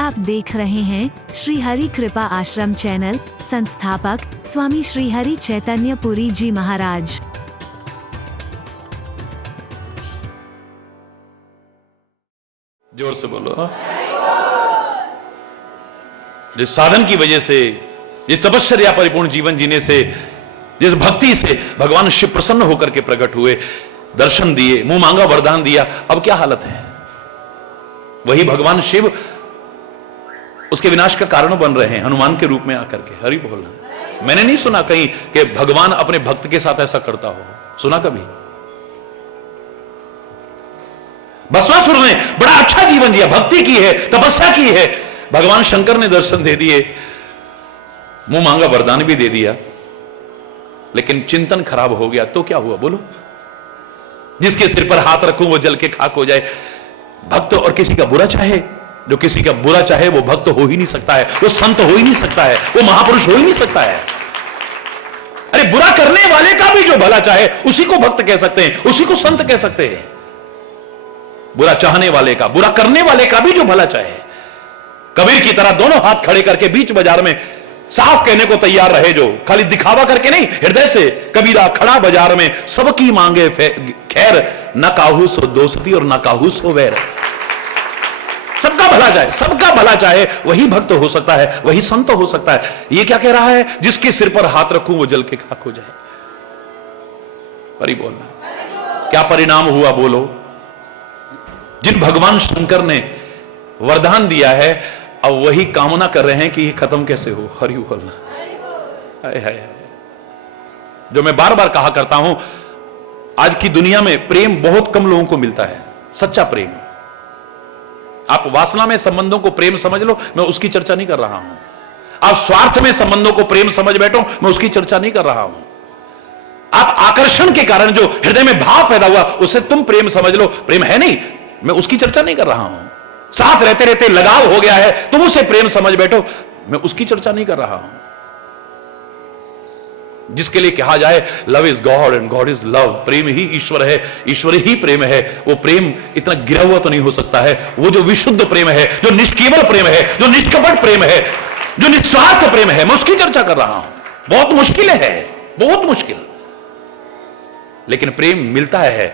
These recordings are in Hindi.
आप देख रहे हैं श्री हरि कृपा आश्रम चैनल। संस्थापक स्वामी श्री हरि चैतन्य पुरी जी महाराज। जोर से बोलो। जिस साधन की वजह से, जिस तपश्चर्या परिपूर्ण जीवन जीने से, जिस भक्ति से भगवान शिव प्रसन्न होकर के प्रकट हुए, दर्शन दिए, मुंह मांगा वरदान दिया, अब क्या हालत है? वही भगवान शिव उसके विनाश का कारण बन रहे हैं हनुमान के रूप में आकर के। हरि बोलना। मैंने नहीं सुना कहीं कि भगवान अपने भक्त के साथ ऐसा करता हो, सुना कभी? भस्मासुर ने बड़ा अच्छा जीवन जिया, भक्ति की है, तपस्या की है, भगवान शंकर ने दर्शन दे दिए, मुंह मांगा वरदान भी दे दिया, लेकिन चिंतन खराब हो गया तो क्या हुआ बोलो? जिसके सिर पर हाथ रखूं वो जल के खाक हो जाए। भक्त और किसी का बुरा चाहे, जो किसी का बुरा चाहे वो भक्त हो ही नहीं सकता है, वो संत हो ही नहीं सकता है, वो महापुरुष हो ही नहीं सकता है। अरे बुरा करने वाले का भी जो भला चाहे उसी को भक्त कह सकते हैं, उसी को संत कह सकते हैं। बुरा चाहने वाले का, बुरा करने वाले का भी जो भला चाहे। कबीर की तरह दोनों हाथ खड़े करके बीच बाजार में साफ कहने को तैयार रहे, जो खाली दिखावा करके नहीं, हृदय से। कबीरा खड़ा बाजार में सबकी मांगे खैर, न काहू सो दोस्ती और न काहू सो वैर। सबका भला चाहे, सबका भला चाहे, वही भक्त हो सकता है, वही संत हो सकता है। ये क्या कह रहा है? जिसके सिर पर हाथ रखूं वो जल के खाक हो जाए। परी बोलना। क्या परिणाम हुआ बोलो? जिन भगवान शंकर ने वरदान दिया है, अब वही कामना कर रहे हैं कि ये खत्म कैसे हो। हरि बोलना। हाय हाय। जो मैं बार बार कहा करता हूं, आज की दुनिया में प्रेम बहुत कम लोगों को मिलता है, सच्चा प्रेम। आप वासना में संबंधों को प्रेम समझ लो, मैं उसकी चर्चा नहीं कर रहा हूं। आप स्वार्थ में संबंधों को प्रेम समझ बैठो, मैं उसकी चर्चा नहीं कर रहा हूं। आप आकर्षण के कारण जो हृदय में भाव पैदा हुआ उसे तुम प्रेम समझ लो, प्रेम है नहीं, मैं उसकी चर्चा नहीं कर रहा हूं। साथ रहते रहते लगाव हो गया है, तुम उसे प्रेम समझ बैठो, मैं उसकी चर्चा नहीं कर रहा हूं। जिसके लिए कहा जाए love is God and God is love, प्रेम ही ईश्वर है, ईश्वर ही प्रेम है, वो प्रेम इतना गिरा हुआ तो नहीं हो सकता है। वो जो विशुद्ध प्रेम है, जो निष्केवल प्रेम है, जो निष्कपट प्रेम है, जो निस्वार्थ प्रेम है, मैं उसकी चर्चा कर रहा हूं। बहुत मुश्किल है, बहुत मुश्किल, लेकिन प्रेम मिलता है।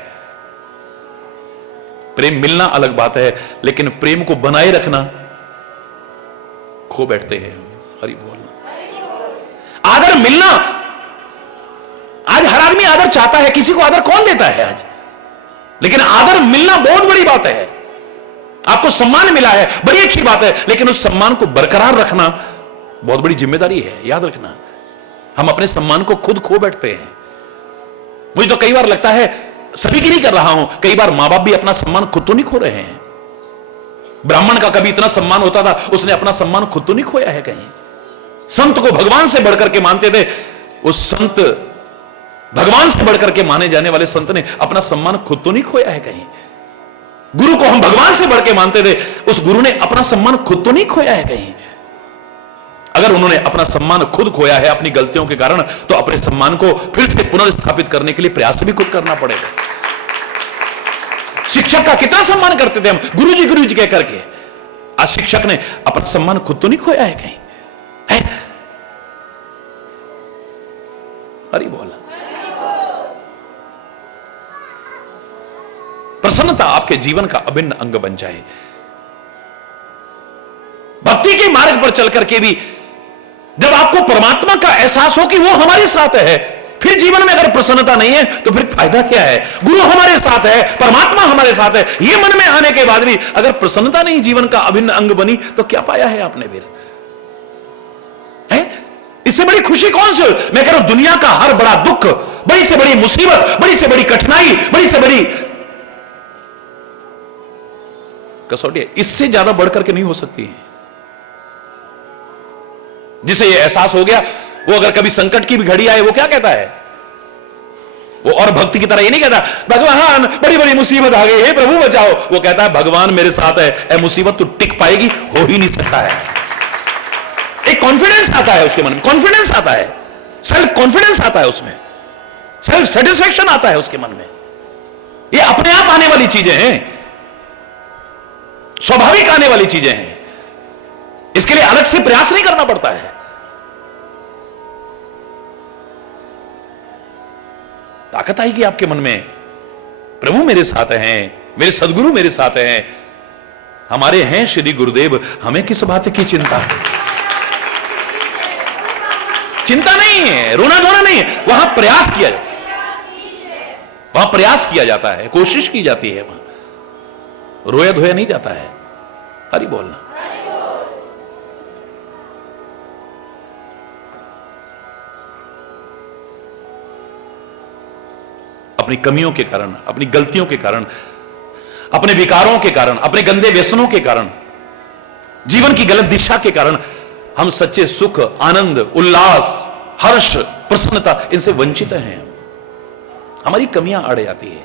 प्रेम मिलना अलग बात है, लेकिन प्रेम को बनाए रखना खो बैठते हैं। हरि बोलना। आदर मिलना, आज हर आदमी आदर चाहता है, किसी को आदर कौन देता है आज? लेकिन आदर मिलना बहुत बड़ी बात है। आपको सम्मान मिला है, बड़ी अच्छी बात है, लेकिन उस सम्मान को बरकरार रखना बहुत बड़ी जिम्मेदारी है। याद रखना, हम अपने सम्मान को खुद खो बैठते हैं। मुझे तो कई बार लगता है, सभी की नहीं कर रहा हूं, कई बार मां बाप भी अपना सम्मान खुद तो नहीं खो रहे हैं। ब्राह्मण का कभी इतना सम्मान होता था, उसने अपना सम्मान खुद तो नहीं खोया है कहीं? संत को भगवान से बढ़कर के मानते थे, उस संत, भगवान से बढ़कर के माने जाने वाले संत ने अपना सम्मान खुद तो नहीं खोया है कहीं? गुरु को हम भगवान से बढ़ के मानते थे, उस गुरु ने अपना सम्मान खुद तो नहीं खोया है कहीं? अगर उन्होंने अपना सम्मान खुद खोया है अपनी गलतियों के कारण, तो अपने सम्मान को फिर से पुनर्स्थापित करने के लिए प्रयास भी खुद करना पड़ेगा। शिक्षक का कितना सम्मान करते थे हम, गुरु जी कह करके। आज शिक्षक ने अपना सम्मान खुद तो नहीं खोया है कहीं? है? हरि बोल। प्रसन्नता आपके जीवन का अभिन्न अंग बन जाए। भक्ति के मार्ग पर चल करके भी जब आपको परमात्मा का एहसास हो कि वो हमारे साथ है, फिर जीवन में अगर प्रसन्नता नहीं है तो फिर फायदा क्या है? गुरु हमारे साथ है, परमात्मा हमारे साथ है, ये मन में आने के बाद भी अगर प्रसन्नता नहीं जीवन का अभिन्न अंग बनी, तो क्या पाया है आपने फिर? है? इससे बड़ी खुशी कौन सी? मैं कह रहा हूं, दुनिया का हर बड़ा दुख, बड़ी से बड़ी मुसीबत, बड़ी से बड़ी कठिनाई, बड़ी से बड़ी कसौटी इससे ज्यादा बढ़कर के नहीं हो सकती है। जिसे ये एहसास हो गया, वो अगर कभी संकट की भी घड़ी आए, वो क्या कहता है? वो और भक्ति की तरह ये नहीं कहता भगवान बड़ी बड़ी मुसीबत आ गई है, प्रभु बचाओ। वो कहता है भगवान मेरे साथ है, ए मुसीबत तो टिक पाएगी? हो ही नहीं सकता है। एक कॉन्फिडेंस आता है उसके मन में, कॉन्फिडेंस आता है, सेल्फ कॉन्फिडेंस आता है उसमें, सेल्फ सेटिस्फेक्शन आता है उसके मन में। ये अपने आप आने वाली चीजें हैं, स्वाभाविक आने वाली चीजें हैं। इसके लिए अलग से प्रयास नहीं करना पड़ता है। ताकत आएगी आपके मन में, प्रभु मेरे साथ हैं, मेरे सदगुरु मेरे साथ हैं, हमारे हैं श्री गुरुदेव, हमें किस बात की चिंता है। चिंता नहीं है, रोना धोना नहीं है, वहां प्रयास किया जाता है, वहां प्रयास किया जाता है, कोशिश की जाती है, वहां रोया धोया नहीं जाता है। हरि बोलना। अपनी कमियों के कारण, अपनी गलतियों के कारण, अपने विकारों के कारण, अपने गंदे व्यसनों के कारण, जीवन की गलत दिशा के कारण हम सच्चे सुख, आनंद, उल्लास, हर्ष, प्रसन्नता इनसे वंचित हैं। हमारी कमियां अड़ जाती है।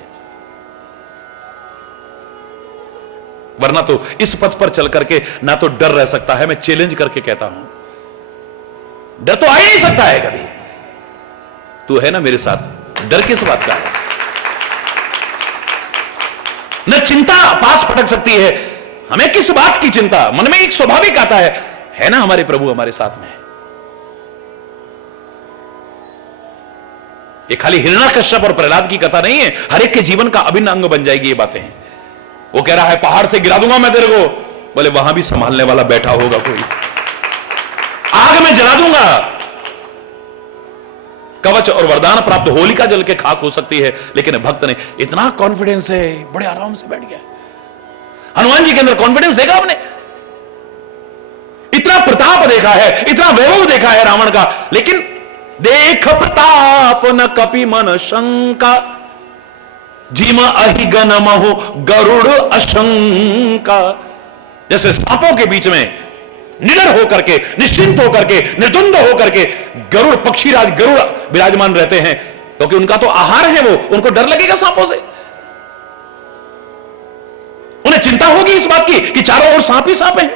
वरना तो इस पथ पर चल करके ना तो डर रह सकता है। मैं चैलेंज करके कहता हूं, डर तो आ ही नहीं सकता है कभी। तू है ना मेरे साथ, डर किस बात का है। न चिंता पास फटक सकती है, हमें किस बात की चिंता। मन में एक स्वाभाविक आता है ना हमारे प्रभु हमारे साथ में। ये खाली हिरण्यकश्यप और प्रहलाद की कथा नहीं है, हर एक के जीवन का अभिन्न अंग बन जाएगी ये बातें। वो कह रहा है पहाड़ से गिरा दूंगा मैं तेरे को, बोले वहां भी संभालने वाला बैठा होगा कोई। आग में जला दूंगा, कवच और वरदान प्राप्त होलिका जल के खाक हो सकती है, लेकिन भक्त ने इतना कॉन्फिडेंस है, बड़े आराम से बैठ गया। हनुमान जी के अंदर कॉन्फिडेंस देखा आपने, इतना प्रताप देखा है, इतना वैभव देखा है रावण का, लेकिन देख प्रताप न कपि मन शंका, जीमा अहिगन महु गरुड़ अशंका। जैसे सांपों के बीच में निडर होकर के, निश्चिंत होकर के, निर्द्वंद होकर के गरुड़ पक्षीराज गरुड़ विराजमान रहते हैं, क्योंकि उनका तो आहार है वो, उनको डर लगेगा सांपों से। उन्हें चिंता होगी इस बात की कि चारों ओर सांप ही सांप हैं,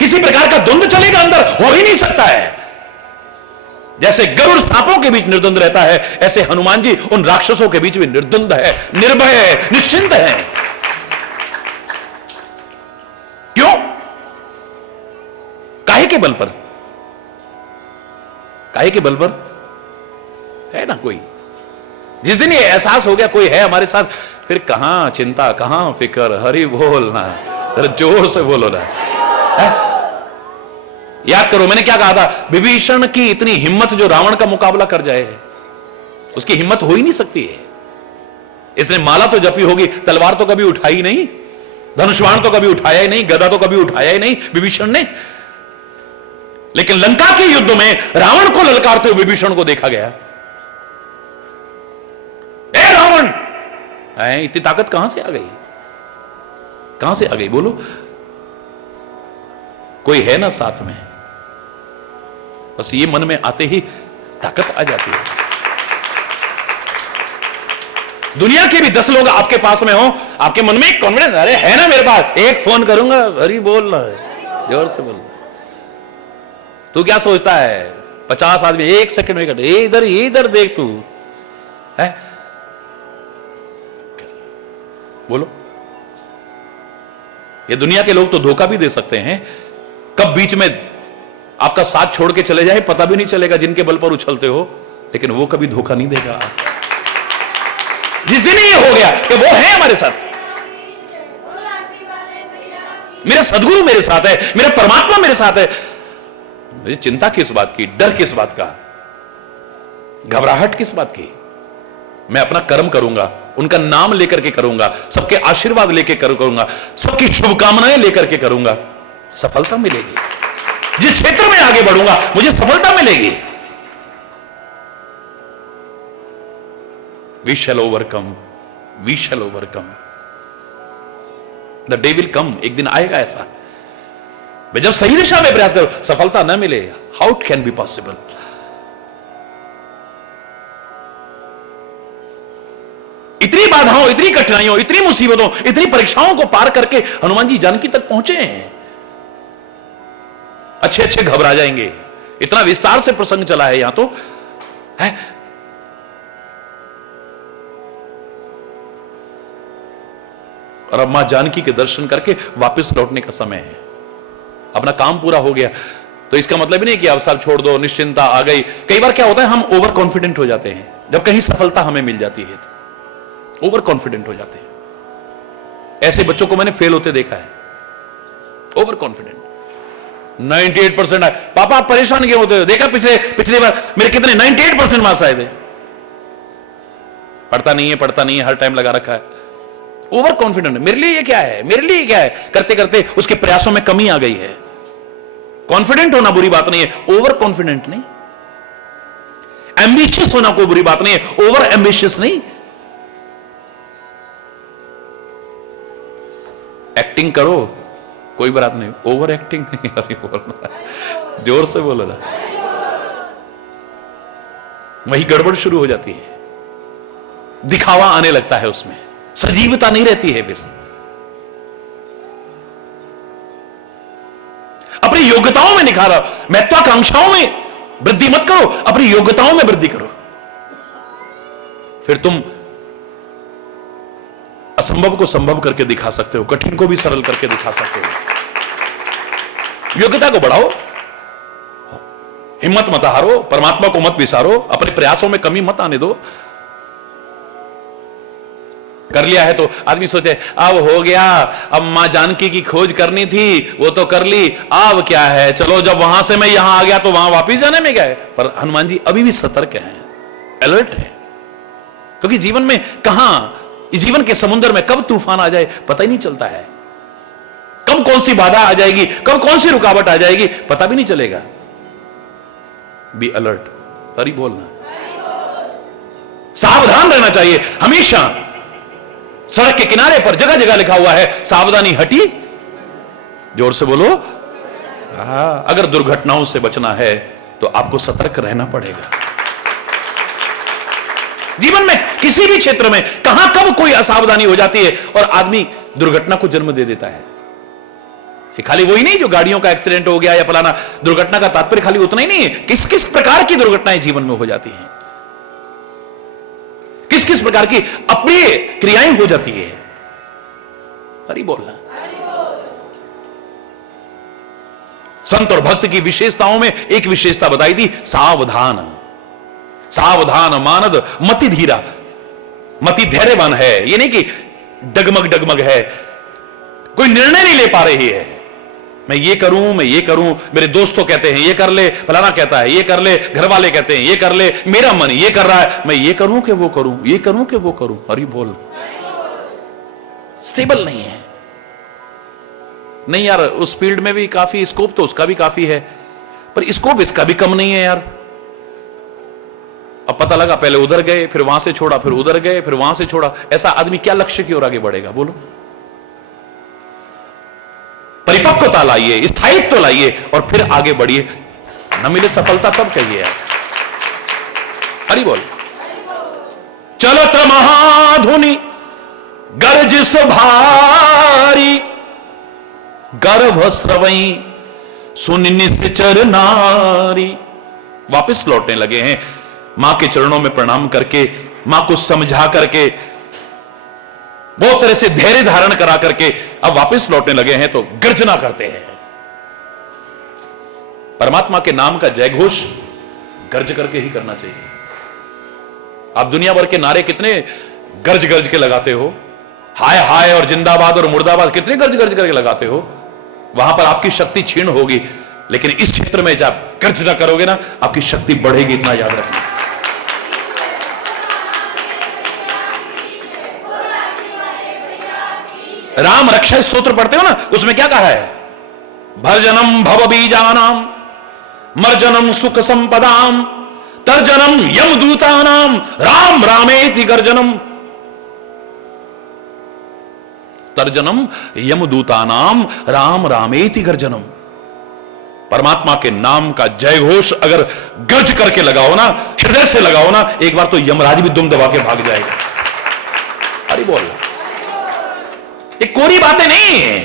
किसी प्रकार का द्वंद्व चलेगा अंदर, हो ही नहीं सकता है। जैसे गरुड़ सांपों के बीच निर्द्वंद रहता है, ऐसे हनुमान जी उन राक्षसों के बीच भी निर्द्वंद है, निर्भय है, निश्चिंत है। क्यों? काहे के बल पर? काहे के बल पर? है ना कोई, जिस दिन ये एहसास हो गया कोई है हमारे साथ, फिर कहां चिंता, कहां फिक्र। हरि बोलना, जरा जोर से बोलो ना। याद करो मैंने क्या कहा था, विभीषण की इतनी हिम्मत जो रावण का मुकाबला कर जाए, उसकी हिम्मत हो ही नहीं सकती है। इसने माला तो जपी होगी, तलवार तो कभी उठाई नहीं, धनुष्वाण तो कभी उठाया ही नहीं, गदा तो कभी उठाया ही नहीं विभीषण ने। लेकिन लंका के युद्ध में रावण को ललकारते हुए विभीषण को देखा गया। ए रावण, इतनी ताकत कहां से आ गई, कहां से आ गई बोलो? कोई है ना साथ में, बस ये मन में आते ही ताकत आ जाती है। दुनिया के भी 10 लोग आपके पास में हो, आपके मन में एक कॉन्फिडेंस, अरे है ना मेरे पास, एक फोन करूंगा, हरी बोल रहा है, जोर से बोल। तू क्या सोचता है 50 आदमी 1 सेकंड में कटे, इधर इधर देख तू है, बोलो। ये दुनिया के लोग तो धोखा भी दे सकते हैं, कब बीच में आपका साथ छोड़ के चले जाए पता भी नहीं चलेगा, जिनके बल पर उछलते हो, लेकिन वो कभी धोखा नहीं देगा। जिस दिन ये हो गया कि वो है हमारे साथ, मेरा सदगुरु मेरे साथ है, मेरा परमात्मा मेरे साथ है, मुझे चिंता किस बात की, डर किस बात का, घबराहट किस बात की। मैं अपना कर्म करूंगा, उनका नाम लेकर के करूंगा, सबके आशीर्वाद लेकर करूंगा, सबकी शुभकामनाएं लेकर के करूंगा, सफलता मिलेगी। जिस क्षेत्र में आगे बढ़ूंगा मुझे सफलता मिलेगी। We shall overcome, we shall overcome. The day will come, एक दिन आएगा ऐसा, मैं जब सही दिशा में प्रयास करूं सफलता न मिले, how it can be possible? इतनी बाधाओं, इतनी कठिनाइयों, इतनी मुसीबतों, इतनी परीक्षाओं को पार करके हनुमान जी जानकी तक पहुंचे हैं। अच्छे अच्छे घबरा जाएंगे, इतना विस्तार से प्रसंग चला है यहां तो है। और अब मां जानकी के दर्शन करके वापस लौटने का समय है। अपना काम पूरा हो गया, तो इसका मतलब ही नहीं कि अब सब छोड़ दो, निश्चिंता आ गई। कई बार क्या होता है, हम ओवर कॉन्फिडेंट हो जाते हैं। जब कहीं सफलता हमें मिल जाती है तो ओवर कॉन्फिडेंट हो जाते हैं। ऐसे बच्चों को मैंने फेल होते देखा है, ओवर कॉन्फिडेंट। 98% आए, पापा आप परेशान क्यों होते हो? देखा पिछले बार मेरे कितने 98% मार्क्स आए थे। पढ़ता नहीं है, हर टाइम लगा रखा है। Over confident. मेरे लिए ये क्या है, मेरे लिए क्या है, करते करते उसके प्रयासों में कमी आ गई है। कॉन्फिडेंट होना बुरी बात नहीं है, ओवर कॉन्फिडेंट नहीं। एम्बिशियस होना कोई बुरी बात नहीं है, ओवर एम्बिशियस नहीं। एक्टिंग करो, कोई बात नहीं, ओवर एक्टिंग नहीं। अरे बोलना, जोर से बोलो ना, वही गड़बड़ शुरू हो जाती है। दिखावा आने लगता है, उसमें सजीवता नहीं रहती है। फिर अपनी योग्यताओं में निखारा, महत्वाकांक्षाओं में वृद्धि मत करो, अपनी योग्यताओं में वृद्धि करो। फिर तुम असंभव को संभव करके दिखा सकते हो, कठिन को भी सरल करके दिखा सकते हो। योग्यता को बढ़ाओ, हिम्मत मत हारो, परमात्मा को मत विसारो, अपने प्रयासों में कमी मत आने दो। कर लिया है तो आदमी सोचे अब हो गया, अब मां जानकी की खोज करनी थी वो तो कर ली, अब क्या है, चलो जब वहां से मैं यहां आ गया तो वहां वापिस जाने में क्या है। पर हनुमान जी अभी भी सतर्क हैं, अलर्ट हैं, क्योंकि जीवन में कहां, जीवन के समुद्र में कब तूफान आ जाए पता ही नहीं चलता है। कब कौन सी बाधा आ जाएगी, कब कौन सी रुकावट आ जाएगी पता भी नहीं चलेगा। बी अलर्ट, हरि बोलना, सावधान रहना चाहिए हमेशा। सड़क के किनारे पर जगह जगह लिखा हुआ है सावधानी हटी, जोर से बोलो। अगर दुर्घटनाओं से बचना है तो आपको सतर्क रहना पड़ेगा। जीवन में किसी भी क्षेत्र में कहां कब कोई असावधानी हो जाती है और आदमी दुर्घटना को जन्म दे देता है। ये खाली वही नहीं जो गाड़ियों का एक्सीडेंट हो गया या फलाना, दुर्घटना का तात्पर्य खाली उतना ही नहीं है, किस किस प्रकार की दुर्घटनाएं जीवन में हो जाती हैं, किस किस प्रकार की अप्रिय क्रियाएं हो जाती है। हरि बोलना। संत और भक्त की विशेषताओं में एक विशेषता बताई थी, सावधान। सावधान मानद मति धीरा, मति धैर्यवान है। ये नहीं कि डगमग डगमग है, कोई निर्णय नहीं ले पा रही है। मैं ये करूं, मेरे दोस्त तो कहते हैं ये कर ले, फलाना कहता है ये कर ले, घर वाले कहते हैं ये कर ले, मेरा मन ये कर रहा है, मैं ये करूं कि वो करूं, ये करूं कि वो करूं। हरि बोल। स्टेबल नहीं है। नहीं यार, उस फील्ड में भी काफी स्कोप तो उसका भी काफी है, पर स्कोप इसका भी कम नहीं है यार। अब पता लगा पहले उधर गए, फिर वहां से छोड़ा, फिर उधर गए, फिर वहां से छोड़ा। ऐसा आदमी क्या लक्ष्य की ओर आगे बढ़ेगा बोलो? परिपक्वता लाइए, स्थायित्व लाइए और फिर आगे बढ़िए। न मिले सफलता तब कहिए यार। हरि बोल। चलत महाधुनि गर्ज भारी, गर्भ स्रवई सुनि निश्चर नारी। वापस लौटने लगे हैं, मां के चरणों में प्रणाम करके, मां को समझा करके, बहुत तरह से धैर्य धारण करा करके अब वापस लौटने लगे हैं तो गर्जना करते हैं। परमात्मा के नाम का जयघोष गर्ज करके ही करना चाहिए। आप दुनिया भर के नारे कितने गर्ज गर्ज के लगाते हो, हाय हाय और जिंदाबाद और मुर्दाबाद कितने गर्ज गर्ज करके लगाते हो, वहां पर आपकी शक्ति क्षीण होगी। लेकिन इस क्षेत्र में जब गर्जना करोगे ना, आपकी शक्ति बढ़ेगी, इतना याद रखना। राम रक्षा स्तोत्र पढ़ते हो ना, उसमें क्या कहा है? भर्जनम भव बीजानाम, मर्जनम सुख संपदाम, तर्जनम यमदूतानाम, राम रामेति गर्जनम। तर्जनम यमदूतानाम, राम रामेति गर्जनम। परमात्मा के नाम का जयघोष अगर गर्ज करके लगाओ ना, हृदय से लगाओ ना, एक बार तो यमराज भी दुम दबा के भाग जाएगा। अरे बोल, ये कोरी बातें नहीं है।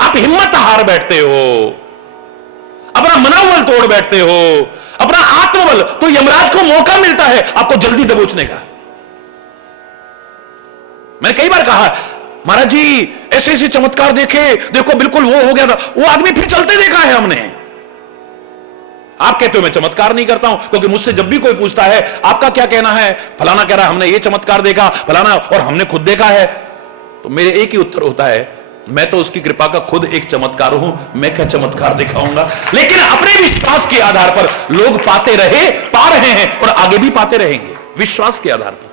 आप हिम्मत हार बैठते हो, अपना मनोबल तोड़ बैठते हो, अपना आत्मबल, तो यमराज को मौका मिलता है आपको जल्दी दबोचने का। मैंने कई बार कहा, महाराज जी ऐसे ऐसे चमत्कार देखे, देखो बिल्कुल वो हो गया था। वो आदमी फिर चलते देखा है हमने। आप कहते हो मैं चमत्कार नहीं करता हूं, क्योंकि मुझसे जब भी कोई पूछता है आपका क्या कहना है, फलाना कह रहा है हमने ये चमत्कार देखा, फलाना और हमने खुद देखा है, तो मेरे एक ही उत्तर होता है, मैं तो उसकी कृपा का खुद एक चमत्कार हूं, मैं क्या चमत्कार दिखाऊंगा। लेकिन अपने विश्वास के आधार पर लोग पाते रहे, पा रहे हैं और आगे भी पाते रहेंगे, विश्वास के आधार पर।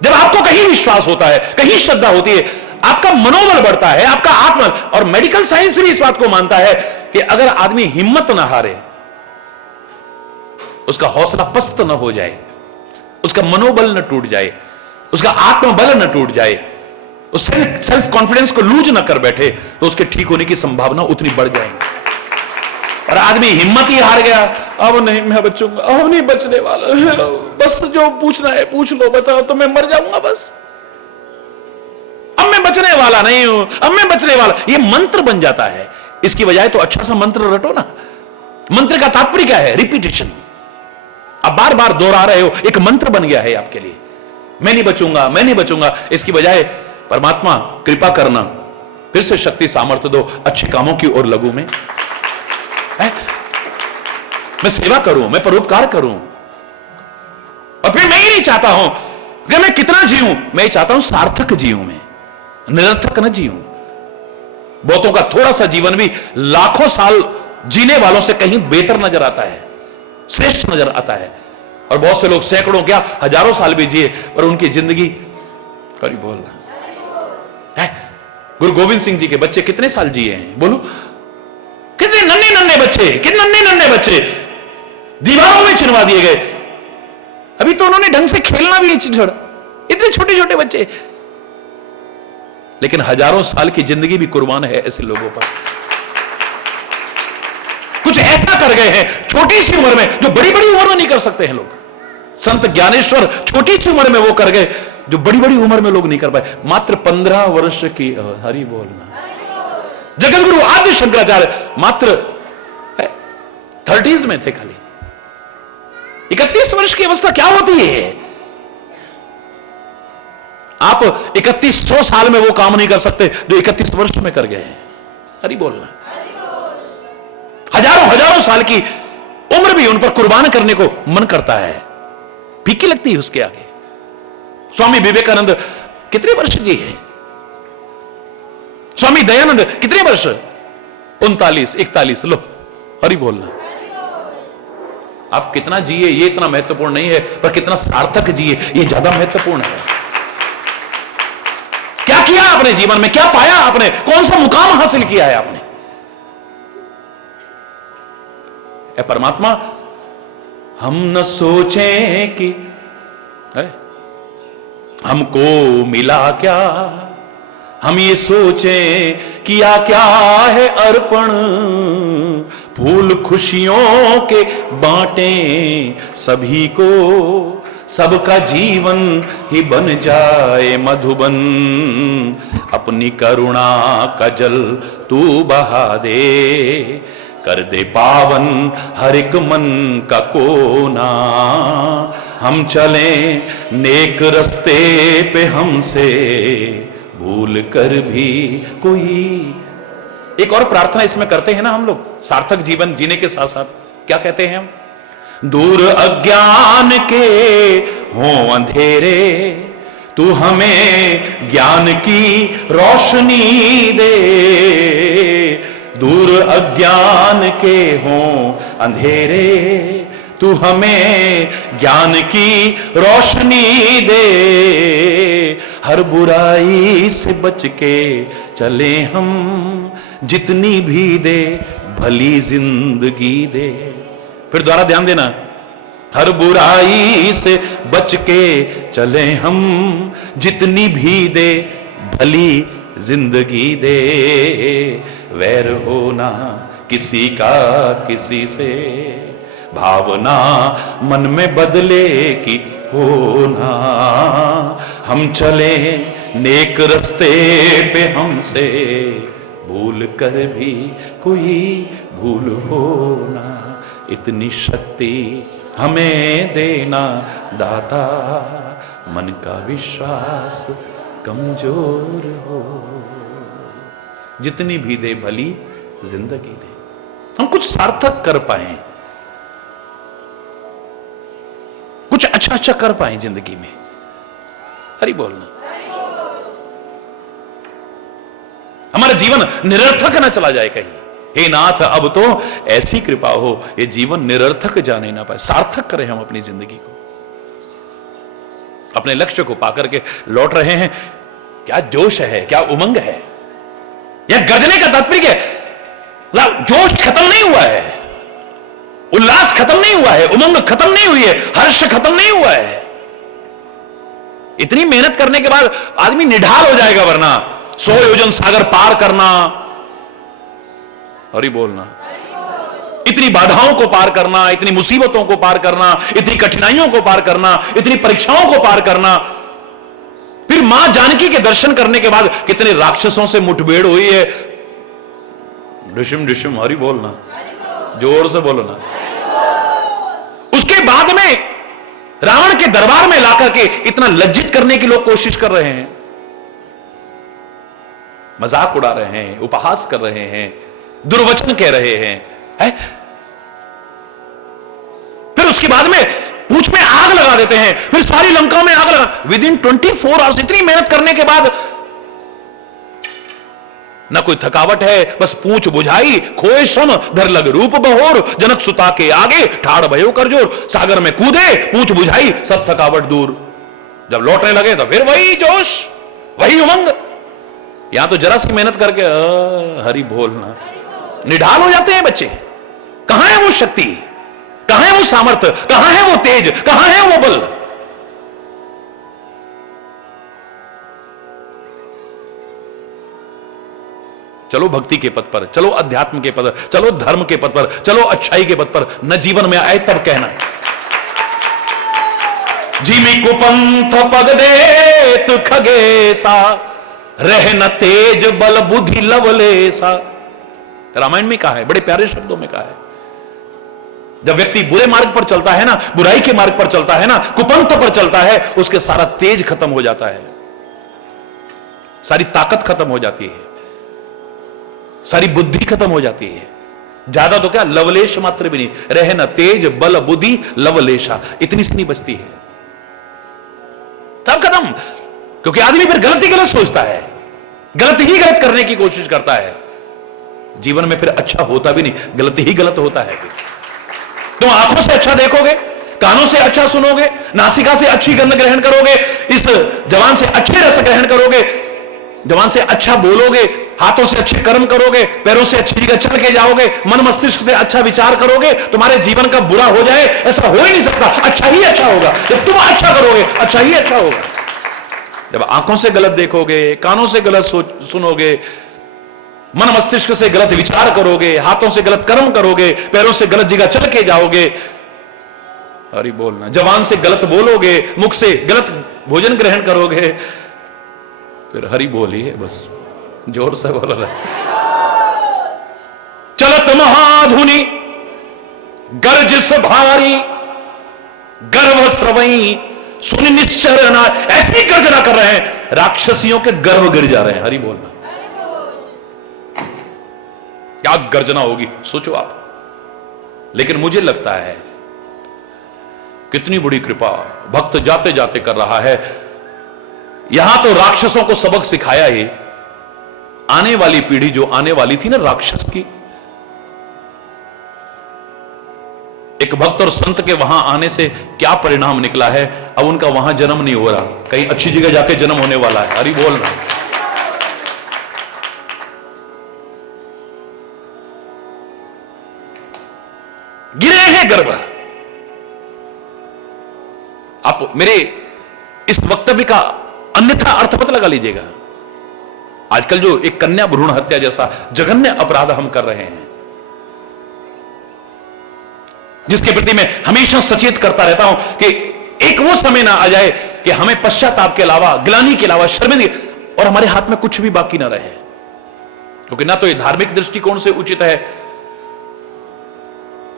जब आपको कहीं विश्वास होता है, कहीं श्रद्धा होती है, आपका मनोबल बढ़ता है, आपका आत्म, और मेडिकल साइंस भी इस बात को मानता है कि अगर आदमी हिम्मत ना हारे, उसका हौसला पस्त न हो जाए, उसका मनोबल न टूट जाए, उसका आत्मबल न टूट जाए, उस सेल्फ कॉन्फिडेंस को लूज न कर बैठे, तो उसके ठीक होने की संभावना उतनी बढ़ जाएगी। और आदमी हिम्मत ही हार गया, अब नहीं मैं बचूंगा, अब नहीं बचने वाला, बस जो पूछना है पूछ लो, बताओ तो मैं मर जाऊंगा, बस अब मैं बचने वाला नहीं हूं, अब मैं बचने वाला, ये मंत्र बन जाता है। इसकी बजाय तो अच्छा सा मंत्र रटो ना। मंत्र का तात्पर्य क्या है? रिपीटेशन। आप बार बार दोहरा रहे हो, एक मंत्र बन गया है आपके लिए, मैं नहीं बचूंगा, मैं नहीं बचूंगा। इसकी बजाय परमात्मा कृपा करना, फिर से शक्ति सामर्थ्य दो, अच्छे कामों की ओर लगूं मैं सेवा करूं, मैं परोपकार करूं। और फिर मैं ही नहीं चाहता हूं कि मैं कितना जीऊं, मैं चाहता हूं सार्थक जीऊं, मैं निरर्थक न जीऊं। बहुतों का थोड़ा सा जीवन भी लाखों साल जीने वालों से कहीं बेहतर नजर आता है, श्रेष्ठ नजर आता है। और बहुत से लोग सैकड़ों क्या हजारों साल भी जिए, पर उनकी जिंदगी करीब बोलना है। गुरु गोविंद सिंह जी के बच्चे कितने साल जिए हैं बोलो? कितने नन्हे नन्हे बच्चे, कितने नन्हे नन्हे बच्चे दीवारों में चिनवा दिए गए। अभी तो उन्होंने ढंग से खेलना भी नहीं छोड़ा, इतने छोटे छोटे बच्चे, लेकिन हजारों साल की जिंदगी भी कुर्बान है ऐसे लोगों पर। कुछ ऐसा कर गए हैं छोटी सी उम्र में जो बड़ी बड़ी उम्र में नहीं कर सकते हैं लोग। संत ज्ञानेश्वर छोटी सी उम्र में वो कर गए जो बड़ी बड़ी उम्र में लोग नहीं कर पाए। मात्र 15 वर्ष की, हरि बोलना। जगत गुरु आदि शंकराचार्य मात्र 30s में थे खाली। 31 वर्ष की अवस्था क्या होती है? आप 3100 साल में वो काम नहीं कर सकते जो 31 वर्ष में कर गए हैं। हरि बोलना। हजारों हजारों साल की उम्र भी उन पर कुर्बान करने को मन करता है, फीकी लगती है उसके आगे। स्वामी विवेकानंद कितने वर्ष जी है? स्वामी दयानंद कितने वर्ष? 39, 41। लो हरि बोलना। आप कितना जिए ये इतना महत्वपूर्ण नहीं है, पर कितना सार्थक जिए ये ज्यादा महत्वपूर्ण है। क्या किया आपने जीवन में, क्या पाया आपने, कौन सा मुकाम हासिल किया है आपने? ऐ परमात्मा, हम न सोचें कि हमको मिला क्या, हम ये सोचें किया क्या है अर्पण। फूल खुशियों के बांटें सभी को, सबका जीवन ही बन जाए मधुबन। अपनी करुणा का जल तू बहा दे, कर दे पावन हर एक मन का कोना। हम चलें नेक रस्ते पे, हमसे भूल कर भी कोई। एक और प्रार्थना इसमें करते हैं ना हम लोग, सार्थक जीवन जीने के साथ साथ क्या कहते हैं हम? दूर अज्ञान के हों अंधेरे, तू हमें ज्ञान की रोशनी दे। दूर अज्ञान के हों अंधेरे, तू हमें ज्ञान की रोशनी दे। हर बुराई से बच के चले हम, जितनी भी दे भली जिंदगी दे। फिर दोबारा ध्यान देना, हर बुराई से बच के चले हम, जितनी भी दे भली जिंदगी दे। वैर होना किसी का किसी से, भावना मन में बदले की होना। हम चले नेक रस्ते पे, हमसे भूल कर भी कोई भूल होना। इतनी शक्ति हमें देना दाता, मन का विश्वास कमजोर हो, जितनी भी दे भली जिंदगी दे। हम कुछ सार्थक कर पाए, कुछ अच्छा अच्छा कर पाए जिंदगी में। हरि बोलना। हमारा जीवन निरर्थक ना चला जाए कहीं। हे नाथ अब तो ऐसी कृपा हो ये जीवन निरर्थक जाने ना पाए, सार्थक करें हम अपनी जिंदगी को। अपने लक्ष्य को पाकर के लौट रहे हैं, क्या जोश है, क्या उमंग है। यह गर्जने का तात्पर्य जोश खत्म नहीं हुआ है, उल्लास खत्म नहीं हुआ है, उमंग खत्म नहीं हुई है, हर्ष खत्म नहीं हुआ है। इतनी मेहनत करने के बाद आदमी निढाल हो जाएगा, वरना 100 योजन सागर पार करना, और ही बोलना, इतनी बाधाओं को पार करना, इतनी मुसीबतों को पार करना, इतनी कठिनाइयों को पार करना, इतनी परीक्षाओं को पार करना। फिर मां जानकी के दर्शन करने के बाद कितने राक्षसों से मुठभेड़ हुई है। ऋषिम ऋषिम हरि बोलना, जोर से बोलो ना। उसके बाद में रावण के दरबार में लाकर के इतना लज्जित करने की लोग कोशिश कर रहे हैं, मजाक उड़ा रहे हैं, उपहास कर रहे हैं, दुर्वचन कह रहे हैं, है? फिर उसके बाद में पूंछ में आग लगा देते हैं, फिर सारी लंका में आग लगा। विद इन 24 आवर्स इतनी मेहनत करने के बाद ना कोई थकावट है, बस पूंछ बुझाई, खोए सम धर लग रूप बहोर, जनक सुता के आगे ठाड़ भयो कर जोर, सागर में कूदे पूंछ बुझाई, सब थकावट दूर। जब लौटने लगे तो फिर वही जोश, वही उमंग। यहां तो जरा सी मेहनत करके हरि बोलना, निढाल हो जाते हैं बच्चे। कहां है वो शक्ति, कहां है वो सामर्थ्य, कहां है वो तेज, कहां है वो बल। चलो भक्ति के पथ पर, चलो अध्यात्म के पथ, चलो धर्म के पथ पर, चलो अच्छाई के पथ पर न जीवन में आए तब कहना। जिमि कुपंथ पग देत खगेसा, रह न तेज बल बुद्धि लवलेसा। रामायण में कहा है, बड़े प्यारे शब्दों में कहा है। जब व्यक्ति बुरे मार्ग पर चलता है ना, बुराई के मार्ग पर चलता है ना, कुपंथ पर चलता है, उसके सारा तेज खत्म हो जाता है, सारी ताकत खत्म हो जाती है, सारी बुद्धि खत्म हो जाती है। ज्यादा तो क्या, लवलेश मात्र भी नहीं, रहे न तेज बल बुद्धि लवलेशा, इतनी सी नहीं बचती है, तब खत्म। क्योंकि आदमी फिर गलत ही गलत सोचता है, गलत ही गलत करने की कोशिश करता है, जीवन में फिर अच्छा होता भी नहीं, गलत ही गलत होता है। तुम आंखों से अच्छा देखोगे, कानों से अच्छा सुनोगे, नासिका से अच्छी गंध ग्रहण करोगे, इस जवान से अच्छे रस ग्रहण करोगे, जवान से अच्छा बोलोगे, हाथों से अच्छे कर्म करोगे, पैरों से अच्छी जगह चल के जाओगे, मन मस्तिष्क से अच्छा विचार करोगे, तुम्हारे जीवन का बुरा हो जाए ऐसा हो ही नहीं सकता। अच्छा ही अच्छा होगा, जब तुम अच्छा करोगे अच्छा ही अच्छा होगा। जब आंखों से गलत देखोगे, कानों से गलत सुनोगे, मन मस्तिष्क से गलत विचार करोगे, हाथों से गलत कर्म करोगे, पैरों से गलत जगह चल के जाओगे, हरि बोलना, जबान से गलत बोलोगे, मुख से गलत भोजन ग्रहण करोगे, फिर हरि बोलिए बस, जोर से बोल रहे। चलत महाधुनि गर्जिस भारी, गर्भ स्रवई सुन निश्चरना। ऐसी गर्जना कर रहे हैं, राक्षसियों के गर्भ गिर जा रहे हैं। हरि बोलना, क्या गर्जना होगी सोचो आप। लेकिन मुझे लगता है कितनी बड़ी कृपा भक्त जाते जाते कर रहा है। यहां तो राक्षसों को सबक सिखाया ही, आने वाली पीढ़ी जो आने वाली थी ना राक्षस की, एक भक्त और संत के वहां आने से क्या परिणाम निकला है। अब उनका वहां जन्म नहीं हो रहा, कहीं अच्छी जगह जाके जन्म होने वाला है। हरि बोल रहा, गिरे हैं गर्भ। आप मेरे इस वक्तव्य का अन्यथा अर्थ मत लगा लीजिएगा। आजकल जो एक कन्या भ्रूण हत्या जैसा जघन्य अपराध हम कर रहे हैं, जिसके प्रति मैं हमेशा सचेत करता रहता हूं कि एक वो समय ना आ जाए कि हमें पश्चाताप के अलावा, ग्लानि के अलावा, शर्मिंदगी और हमारे हाथ में कुछ भी बाकी ना रहे। क्योंकि ना तो ये धार्मिक दृष्टिकोण से उचित है,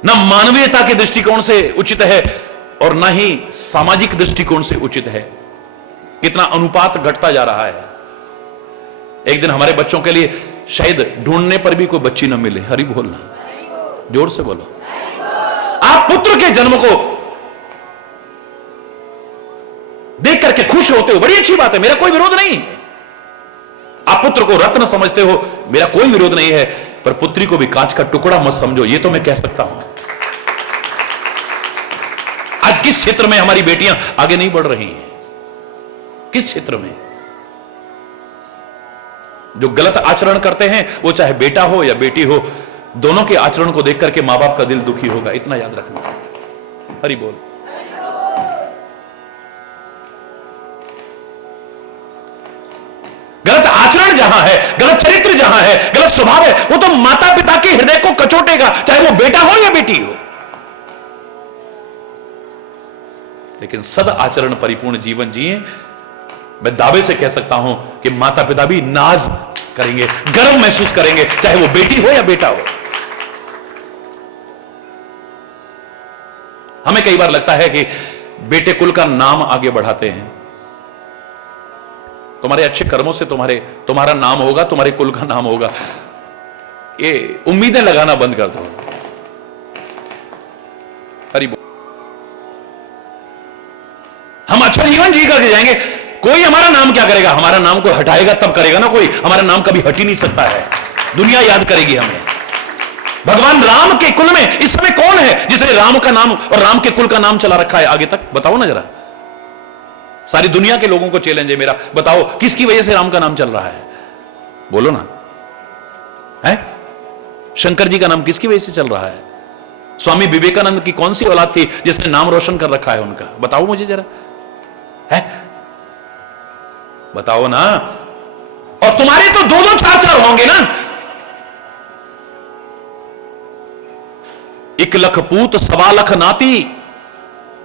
ना मानवीयता के दृष्टिकोण से उचित है, और ना ही सामाजिक दृष्टिकोण से उचित है। कितना अनुपात घटता जा रहा है। एक दिन हमारे बच्चों के लिए शायद ढूंढने पर भी कोई बच्ची न मिले। हरि बोलना, जोर से बोलो। आप पुत्र के जन्म को देख करके खुश होते हो, बड़ी अच्छी बात है, मेरा कोई विरोध नहीं है। आप पुत्र को रत्न समझते हो, मेरा कोई विरोध नहीं है, पर पुत्री को भी कांच का टुकड़ा मत समझो, ये तो मैं कह सकता हूं। आज किस क्षेत्र में हमारी बेटियां आगे नहीं बढ़ रही हैं? किस क्षेत्र में? जो गलत आचरण करते हैं, वो चाहे बेटा हो या बेटी हो, दोनों के आचरण को देख करके मां बाप का दिल दुखी होगा, इतना याद रखना। हरि बोल। गलत आचरण जहां है, गलत चरित्र जहां है, गलत स्वभाव है, वो तो माता पिता के हृदय को कचोटेगा, चाहे वो बेटा हो या बेटी हो। लेकिन सद आचरण परिपूर्ण जीवन जिए, मैं दावे से कह सकता हूं कि माता पिता भी नाज करेंगे, गर्व महसूस करेंगे, चाहे वो बेटी हो या बेटा हो। हमें कई बार लगता है कि बेटे कुल का नाम आगे बढ़ाते हैं। तुम्हारे अच्छे कर्मों से तुम्हारा नाम होगा, तुम्हारे कुल का नाम होगा। ये उम्मीदें लगाना बंद कर दो। हरि बोल। हम अच्छा जीवन जी करके जाएंगे, कोई हमारा नाम क्या करेगा? हमारा नाम को हटाएगा तब करेगा ना कोई। हमारा नाम कभी हट ही नहीं सकता है, दुनिया याद करेगी हमें। भगवान राम के कुल में इस समय कौन है जिसने राम का नाम और राम के कुल का नाम चला रखा है आगे तक? बताओ ना जरा। सारी दुनिया के लोगों को चैलेंज है मेरा, बताओ किसकी वजह से राम का नाम चल रहा है? बोलो ना। है शंकर जी का नाम किसकी वजह से चल रहा है? स्वामी विवेकानंद की कौन सी औलाद थी जिसने नाम रोशन कर रखा है उनका? बताओ मुझे जरा। है बताओ ना। और तुम्हारे तो दो दो चार चार होंगे ना। 1 लाख पूत 1.25 लाख नाती।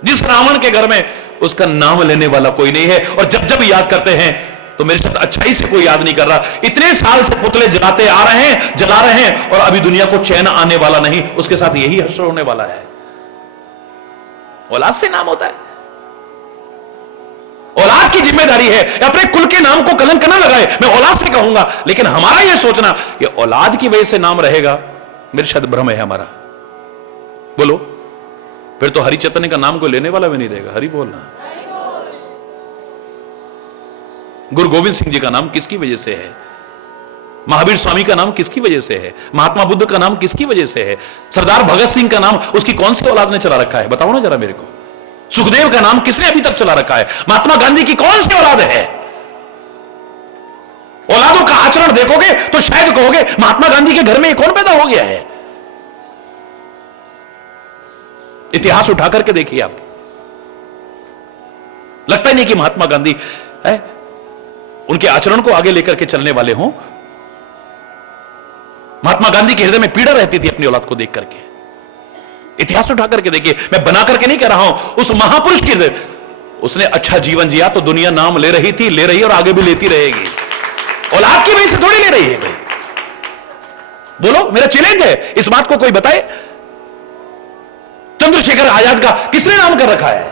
जिस रावण के घर में, उसका नाम लेने वाला कोई नहीं है। और जब जब याद करते हैं तो मेरे साथ अच्छाई से कोई याद नहीं कर रहा। इतने साल से पुतले जलाते आ रहे हैं, जला रहे हैं, और अभी दुनिया को चैन आने वाला नहीं। उसके साथ यही हश्र होने वाला है। औलाद से नाम होता है। औलाद की जिम्मेदारी है अपने कुल के नाम को कलंक ना लगाए। मैं औलाद से कहूंगा, लेकिन हमारा यह सोचना कि औलाद की वजह से नाम रहेगा, मेरे शायद भ्रम है हमारा। बोलो, फिर तो हरि चैतन्य का नाम को लेने वाला भी नहीं रहेगा। हरि बोलना। गुरु गोविंद सिंह जी का नाम किसकी वजह से है? महावीर स्वामी का नाम किसकी वजह से है? महात्मा बुद्ध का नाम किसकी वजह से है? सरदार भगत सिंह का नाम उसकी कौन सी औलाद ने चला रखा है? बताओ ना जरा मेरे को। सुखदेव का नाम किसने अभी तक चला रखा है? महात्मा गांधी की कौन सी औलाद है? औलादों का आचरण देखोगे तो शायद कहोगे महात्मा गांधी के घर में कौन पैदा हो गया है? इतिहास उठा करके देखिए आप, लगता ही नहीं कि महात्मा गांधी है उनके आचरण को आगे लेकर के चलने वाले हों। महात्मा गांधी के हृदय में पीड़ा रहती थी अपनी औलाद को देख करके। इतिहास उठा करके देखिए, मैं बना करके नहीं कह रहा हूं। उस महापुरुष के हृदय, उसने अच्छा जीवन जिया तो दुनिया नाम ले रही थी, ले रही और आगे भी लेती रहेगी। औलाद की वजह से थोड़ी ले रही है भाई। बोलो, मेरा चैलेंज है, इस बात को कोई बताए। चंद्रशेखर आजाद का किसने नाम कर रखा है?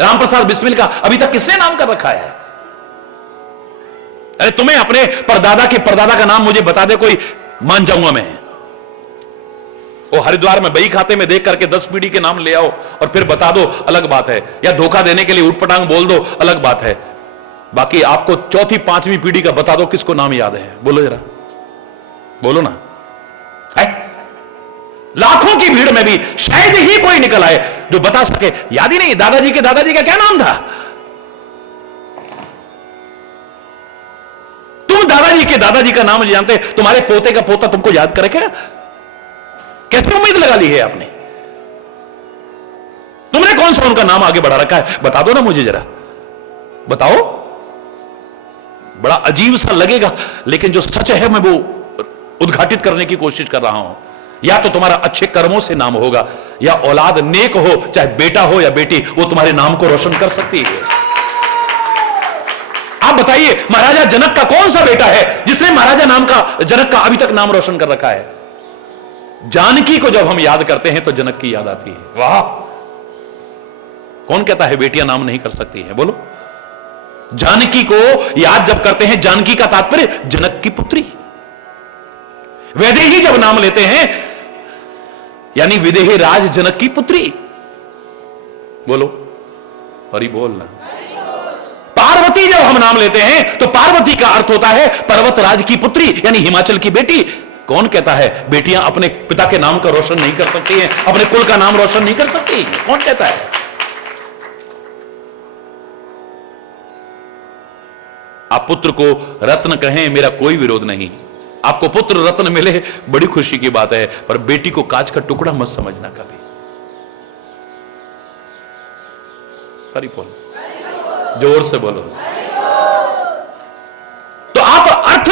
राम प्रसाद बिस्मिल का अभी तक किसने नाम कर रखा है? अरे तुम्हें अपने परदादा के परदादा का नाम मुझे बता दे कोई, मान जाऊंगा मैं। वो हरिद्वार में बही खाते में देख करके 10 पीढ़ी के नाम ले आओ और फिर बता दो, अलग बात है। या धोखा देने के लिए उठपटांग बोल दो, अलग बात है। बाकी आपको चौथी पांचवी पीढ़ी का बता दो किसको नाम याद है? बोलो जरा, बोलो ना। है लाखों की भीड़ में भी शायद ही कोई निकल आए जो बता सके। याद ही नहीं, दादाजी के दादाजी का क्या नाम था? तुम दादाजी के दादाजी का नाम जानते, तुम्हारे पोते का पोता तुमको याद करेगा? कैसे उम्मीद लगा ली है आपने? तुमने कौन सा उनका नाम आगे बढ़ा रखा है? बता दो ना मुझे जरा, बताओ। बड़ा अजीब सा लगेगा, लेकिन जो सच है मैं वो उद्घाटित करने की कोशिश कर रहा हूं। या तो तुम्हारा अच्छे कर्मों से नाम होगा, या औलाद नेक हो, चाहे बेटा हो या बेटी, वो तुम्हारे नाम को रोशन कर सकती है। आप बताइए, महाराजा जनक का कौन सा बेटा है जिसने महाराजा नाम का, जनक का अभी तक नाम रोशन कर रखा है? जानकी को जब हम याद करते हैं तो जनक की याद आती है। वाह, कौन कहता है बेटियां नाम नहीं कर सकती हैं? बोलो। जानकी को याद जब करते हैं, जानकी का तात्पर्य जनक की पुत्री। वैदेही जब नाम लेते हैं यानी विदेही राज जनक की पुत्री। बोलो हरि बोलना। पार्वती जब हम नाम लेते हैं तो पार्वती का अर्थ होता है पर्वत राज की पुत्री यानी हिमाचल की बेटी। कौन कहता है बेटियां अपने पिता के नाम का रोशन नहीं कर सकती हैं, अपने कुल का नाम रोशन नहीं कर सकती? कौन कहता है? आप पुत्र को रत्न कहें, मेरा कोई विरोध नहीं। आपको पुत्र रत्न मिले बड़ी खुशी की बात है, पर बेटी को कांच का टुकड़ा मत समझना कभी। हरि बोल, जोर से बोलो। तो आप अर्थ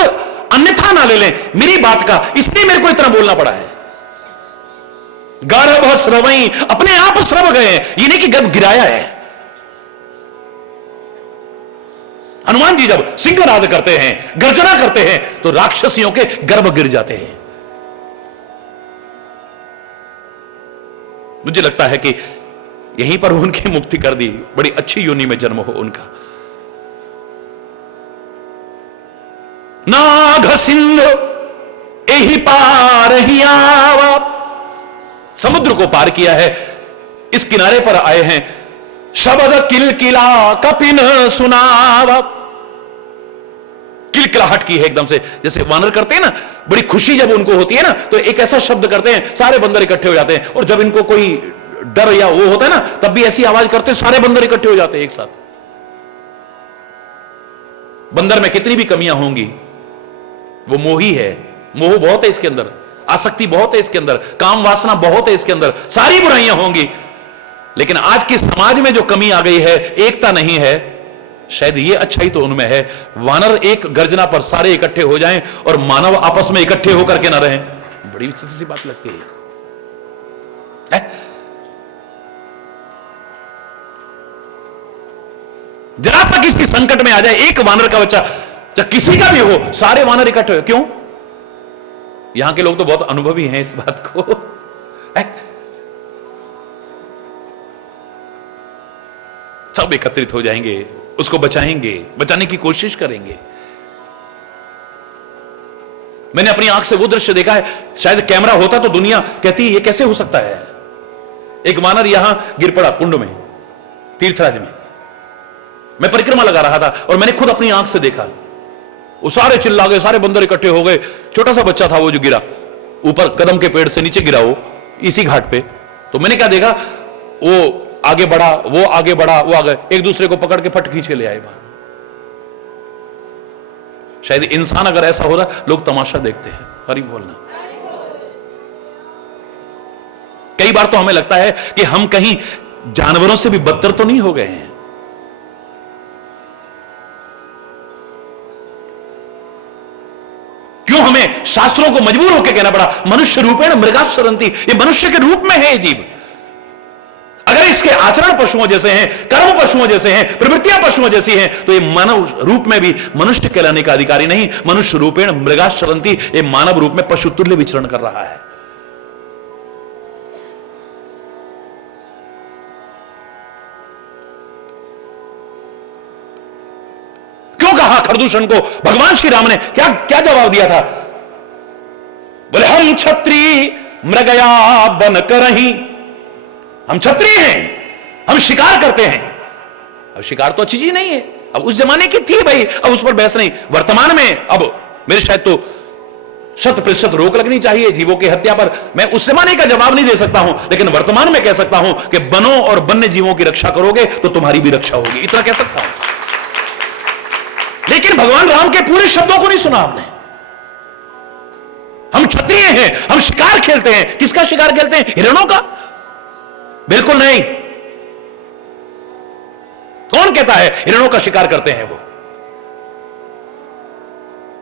अन्यथा ना ले लें मेरी बात का, इसलिए मेरे को इतना बोलना पड़ा है। गर्भ स्रवई, अपने आप स्रव गए, ये नहीं कि गर्भ गिराया है। हनुमान जी जब सिंहनाद करते हैं, गर्जना करते हैं, तो राक्षसियों के गर्भ गिर जाते हैं। मुझे लगता है कि यहीं पर उनकी मुक्ति कर दी, बड़ी अच्छी योनि में जन्म हो उनका। नाग सिंधु एही पार ही आवा, समुद्र को पार किया है, इस किनारे पर आए हैं। शब्द किलकिला कपिन सुनावा, किलकिलाहट की है एकदम से, जैसे वानर करते हैं ना, बड़ी खुशी जब उनको होती है ना तो एक ऐसा शब्द करते हैं, सारे बंदर इकट्ठे हो जाते हैं। और जब इनको कोई डर या वो होता है ना, तब भी ऐसी आवाज करते हैं, सारे बंदर इकट्ठे हो जाते हैं एक साथ। बंदर में कितनी भी कमियां होंगी, वो मोही है, मोह बहुत है इसके अंदर, आसक्ति बहुत है इसके अंदर, काम वासना बहुत है इसके अंदर, सारी बुराइयां होंगी। लेकिन आज की समाज में जो कमी आ गई है, एकता नहीं है, शायद ये अच्छाई तो उनमें है। वानर एक गर्जना पर सारे इकट्ठे हो जाएं और मानव आपस में इकट्ठे होकर के ना रहें, बड़ी विचित्र सी बात लगती है। जरा सा किसी संकट में आ जाए, एक वानर का बच्चा, चाहे किसी का भी हो, सारे वानर इकट्ठे हो। क्यों? यहां के लोग तो बहुत अनुभवी हैं इस बात को। सब एकत्रित हो जाएंगे, उसको बचाएंगे, बचाने की कोशिश करेंगे। मैंने अपनी आंख से वो दृश्य देखा है, शायद कैमरा होता तो दुनिया कहती ये कैसे हो सकता है। एक वानर यहां गिर पड़ा कुंड में, तीर्थराज में। मैं परिक्रमा लगा रहा था और मैंने खुद अपनी आंख से देखा, वो सारे चिल्ला गए, सारे बंदर इकट्ठे हो गए। छोटा सा बच्चा था वो जो गिरा, ऊपर कदम के पेड़ से नीचे गिरा, वो इसी घाट पे। तो मैंने क्या देखा, वो आगे बढ़ा, वो आगे बढ़ा, वो आगे, एक दूसरे को पकड़ के फट खींचे ले आए बाहर। शायद इंसान अगर ऐसा हो रहा, लोग तमाशा देखते हैं। हरि बोलना। कई बार तो हमें लगता है कि हम कहीं जानवरों से भी बदतर तो नहीं हो गए हैं। क्यों हमें शास्त्रों को मजबूर होकर कहना पड़ा, मनुष्य रूपेण मृगाश्चरन्ति, ये मनुष्य के रूप में है ये जीव। अगर इसके आचरण पशुओं जैसे हैं, कर्म पशुओं जैसे हैं, प्रवृत्तियां पशुओं जैसी हैं, तो ये मानव रूप में भी मनुष्य कहलाने का अधिकारी नहीं। मनुष्य रूपेण मृगाश्चरन्ति, ये मानव रूप में पशु तुल्य विचरण कर रहा है। क्यों कहा खरदूषण को भगवान श्री राम ने? क्या क्या जवाब दिया था? बोले हम क्षत्रिय मृगया बन करही, हम क्षत्रिय हैं, हम शिकार करते हैं। अब शिकार तो अच्छी चीज नहीं है, अब उस जमाने की थी भाई, अब उस पर बहस नहीं। वर्तमान में अब मेरे शायद तो 100% रोक लगनी चाहिए जीवों की हत्या पर। मैं उस जमाने का जवाब नहीं दे सकता हूं, लेकिन वर्तमान में कह सकता हूं कि वनों और वन्य जीवों की रक्षा करोगे तो तुम्हारी भी रक्षा होगी, इतना कह सकता हूं। लेकिन भगवान राम के पूरे शब्दों को नहीं सुना आपने। हम क्षत्रिय हैं, हम शिकार खेलते हैं। किसका शिकार खेलते हैं? हिरणों का? बिल्कुल नहीं। कौन कहता है हिरणों का शिकार करते हैं?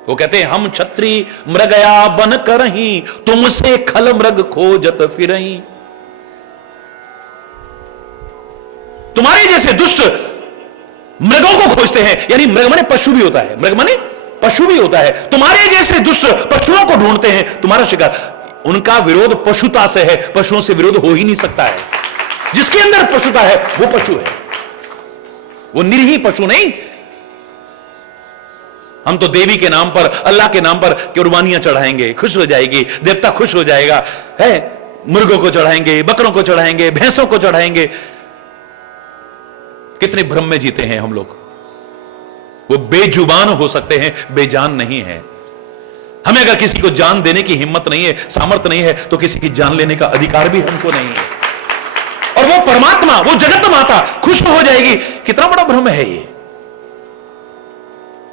वो कहते हैं हम क्षत्रिय मृगया बन करही, तुमसे खल मृग खोजत फिरही। तुम्हारे जैसे दुष्ट मृगों को खोजते हैं, यानी मृग माने पशु भी होता है, मृग माने पशु भी होता है। तुम्हारे जैसे दुष्ट पशुओं को ढूंढते हैं तुम्हारा शिकार। उनका विरोध पशुता से है, पशुओं से विरोध हो ही नहीं सकता है। जिसके अंदर पशुता है वो पशु है, वो निरीह पशु नहीं। हम तो देवी के नाम पर, अल्लाह के नाम पर कुर्बानियां चढ़ाएंगे, खुश हो जाएगी, देवता खुश हो जाएगा, है, मुर्गों को चढ़ाएंगे, बकरों को चढ़ाएंगे, भैंसों को चढ़ाएंगे। कितने भ्रम में जीते हैं हम लोग। वो बेजुबान हो सकते हैं, बेजान नहीं है। हमें अगर किसी को जान देने की हिम्मत नहीं है, सामर्थ्य नहीं है, तो किसी की जान लेने का अधिकार भी हमको नहीं है। और वो परमात्मा, वो जगत माता खुश हो जाएगी। कितना बड़ा भ्रम है ये।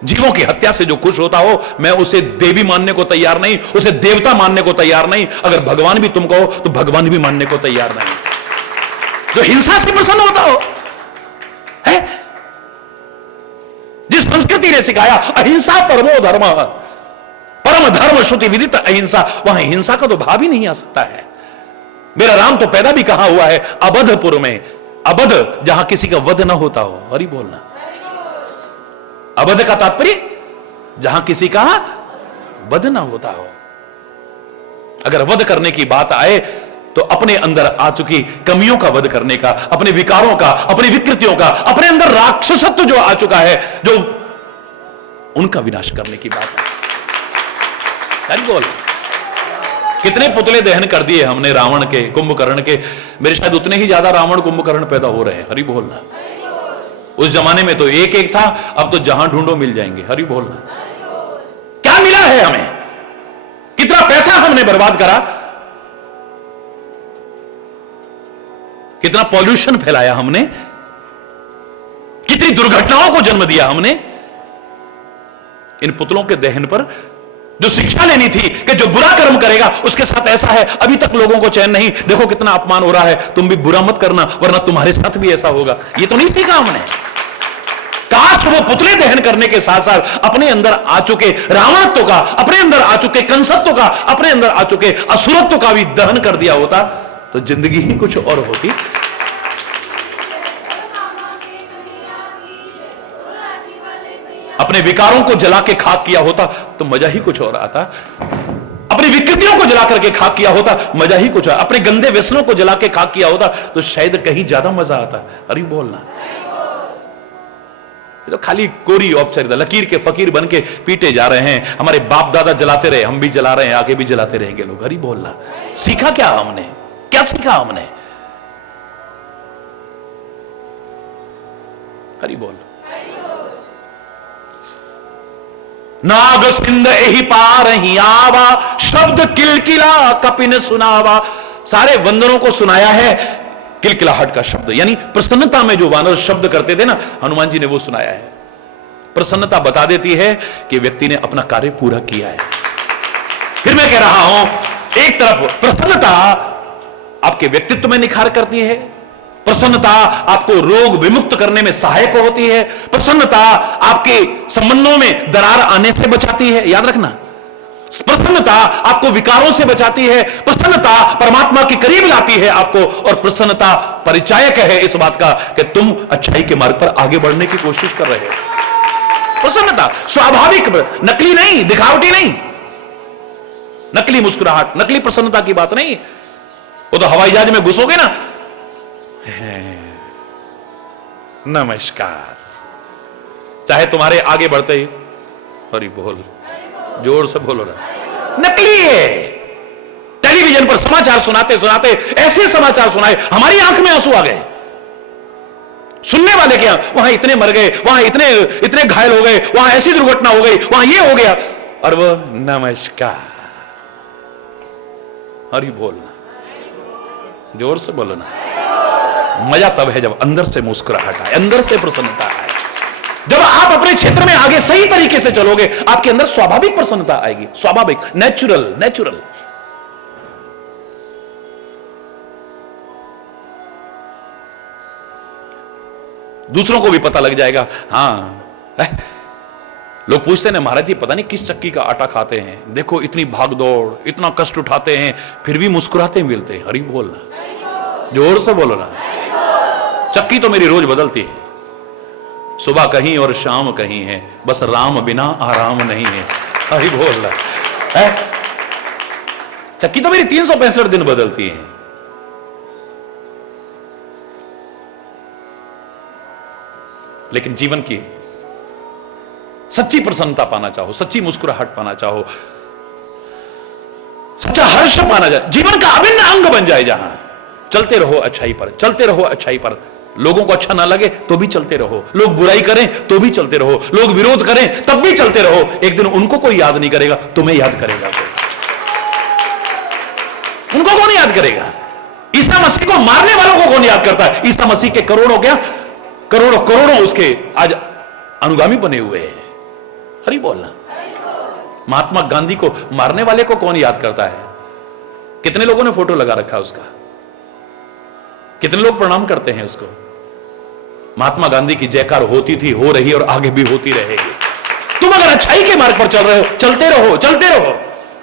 जीवों की हत्या से जो खुश होता हो, मैं उसे देवी मानने को तैयार नहीं, उसे देवता मानने को तैयार नहीं। अगर भगवान भी तुम कहो तो भगवान भी मानने को तैयार नहीं। जो हिंसा से प्रसन्न होता हो, है? जिस संस्कृति ने सिखाया अहिंसा परमो धर्म, परम धर्म श्रुति विदित अहिंसा, वहां हिंसा का तो भाव ही नहीं आ सकता है। मेरा राम तो पैदा भी कहां हुआ है? अवधपुर में। अवध, जहां किसी का वध ना होता हो। हरि बोलना। अवध का तात्पर्य जहां किसी का वध ना होता हो। अगर वध करने की बात आए तो अपने अंदर आ चुकी कमियों का वध करने का, अपने विकारों का, अपनी विकृतियों का, अपने अंदर राक्षसत्व जो आ चुका है, जो उनका विनाश करने की बात है। हरि बोल। कितने पुतले दहन कर दिए हमने रावण के, कुंभकर्ण के। मेरे शायद उतने ही ज्यादा रावण कुंभकर्ण पैदा हो रहे हैं। हरि बोलना। उस जमाने में तो एक एक था, अब तो जहां ढूंढो मिल जाएंगे। हरि बोलना। क्या मिला है हमें? कितना पैसा हमने बर्बाद करा, कितना पॉल्यूशन फैलाया हमने, कितनी दुर्घटनाओं को जन्म दिया हमने इन पुतलों के दहन पर। जो शिक्षा लेनी थी कि जो बुरा कर्म करेगा उसके साथ ऐसा है, अभी तक लोगों को चैन नहीं। देखो कितना अपमान हो रहा है, तुम भी बुरा मत करना वरना तुम्हारे साथ भी ऐसा होगा। ये तो नहीं सीखा हमने। काश वो पुतले दहन करने के साथ साथ अपने अंदर आ चुके रावणत्व का, अपने अंदर आ चुके कंसत्व का, अपने अंदर आ चुके असुरत्व का भी दहन कर दिया होता तो जिंदगी ही कुछ और होती। अपने विकारों को जला के खाक किया होता तो मजा ही कुछ और आता। अपनी विकृतियों को जला करके खाक किया होता, मजा ही कुछ। अपने गंदे व्यसनों को जला के खाक किया होता तो शायद कहीं ज्यादा मजा आता। अरे बोलना। तो खाली कोरी औपचारिकता, लकीर के फकीर बन के पीटे जा रहे हैं। हमारे बाप दादा जलाते रहे, हम भी जला रहे हैं, आगे भी जलाते रहेंगे लोग। हरि बोलना। सीखा क्या हमने? क्या सीखा हमने? हरि बोल। नाग सिंध एहि पार ही आवा, शब्द किलकिला कपिन सुनावा। सारे वंदनों को सुनाया है किलकिलाहट का शब्द, यानी प्रसन्नता में जो वानर शब्द करते थे ना, हनुमान जी ने वो सुनाया है। प्रसन्नता बता देती है कि व्यक्ति ने अपना कार्य पूरा किया है। फिर मैं कह रहा हूं, एक तरफ प्रसन्नता आपके व्यक्तित्व में निखार करती है, प्रसन्नता आपको रोग विमुक्त करने में सहायक होती है, प्रसन्नता आपके संबंधों में दरार आने से बचाती है। याद रखना, प्रसन्नता आपको विकारों से बचाती है, प्रसन्नता परमात्मा के करीब लाती है आपको, और प्रसन्नता परिचायक है इस बात का कि तुम अच्छाई के मार्ग पर आगे बढ़ने की कोशिश कर रहे हो। प्रसन्नता स्वाभाविक, नकली नहीं, दिखावटी नहीं, नकली मुस्कुराहट, नकली प्रसन्नता की बात नहीं। वो तो हवाई जहाज में घुसोगे ना, नमस्कार, चाहे तुम्हारे आगे बढ़ते ही हरि बोल, जोर से बोलो ना, नकली है। टेलीविजन पर समाचार सुनाते सुनाते ऐसे समाचार सुनाए हमारी आंख में आंसू आ गए। सुनने वाले क्या, वहां इतने मर गए, वहां इतने घायल हो गए, वहां ऐसी दुर्घटना हो गई, वहां ये हो गया, और वो नमस्कार, हरि बोलना, जोर से बोलो ना। मजा तब है जब अंदर से मुस्कुराहट आए, अंदर से प्रसन्नता आए। जब आप अपने क्षेत्र में आगे सही तरीके से चलोगे, आपके अंदर स्वाभाविक प्रसन्नता आएगी, स्वाभाविक, नेचुरल। दूसरों को भी पता लग जाएगा। हां, लोग पूछते हैं महाराज जी पता नहीं किस चक्की का आटा खाते हैं, देखो इतनी भागदौड़, इतना कष्ट उठाते हैं, फिर भी मुस्कुराते मिलते हैं। हरि बोलना, जोर से बोलो ना। चक्की तो मेरी रोज बदलती है, सुबह कहीं और शाम कहीं है, बस राम बिना आराम नहीं है। हरि बोलना है। चक्की तो मेरी 365 दिन बदलती है। लेकिन जीवन की सच्ची प्रसन्नता पाना चाहो, सच्ची मुस्कुराहट पाना चाहो, सच्चा हर्ष पाना जाए, जीवन का अभिन्न अंग बन जाए, जहां चलते रहो अच्छाई पर, चलते रहो अच्छाई पर। लोगों को अच्छा ना लगे तो भी चलते रहो, लोग बुराई करें तो भी चलते रहो, लोग विरोध करें तब भी चलते रहो। एक दिन उनको कोई याद नहीं करेगा, तुम्हें याद करेगा कोई। उनको कौन याद करेगा? ईसा मसीह को मारने वालों को कौन याद करता है? ईसा मसीह के करोड़ों, क्या करोड़ों करोड़ों उसके आज अनुगामी बने हुए हैं। हरी बोलना। महात्मा गांधी को मारने वाले को कौन याद करता है? कितने लोगों ने फोटो लगा रखा उसका, कितने लोग प्रणाम करते हैं उसको। महात्मा गांधी की जयकार होती थी, हो रही और आगे भी होती रहेगी। तुम अगर अच्छाई के मार्ग पर चल रहे हो, चलते रहो, चलते रहो।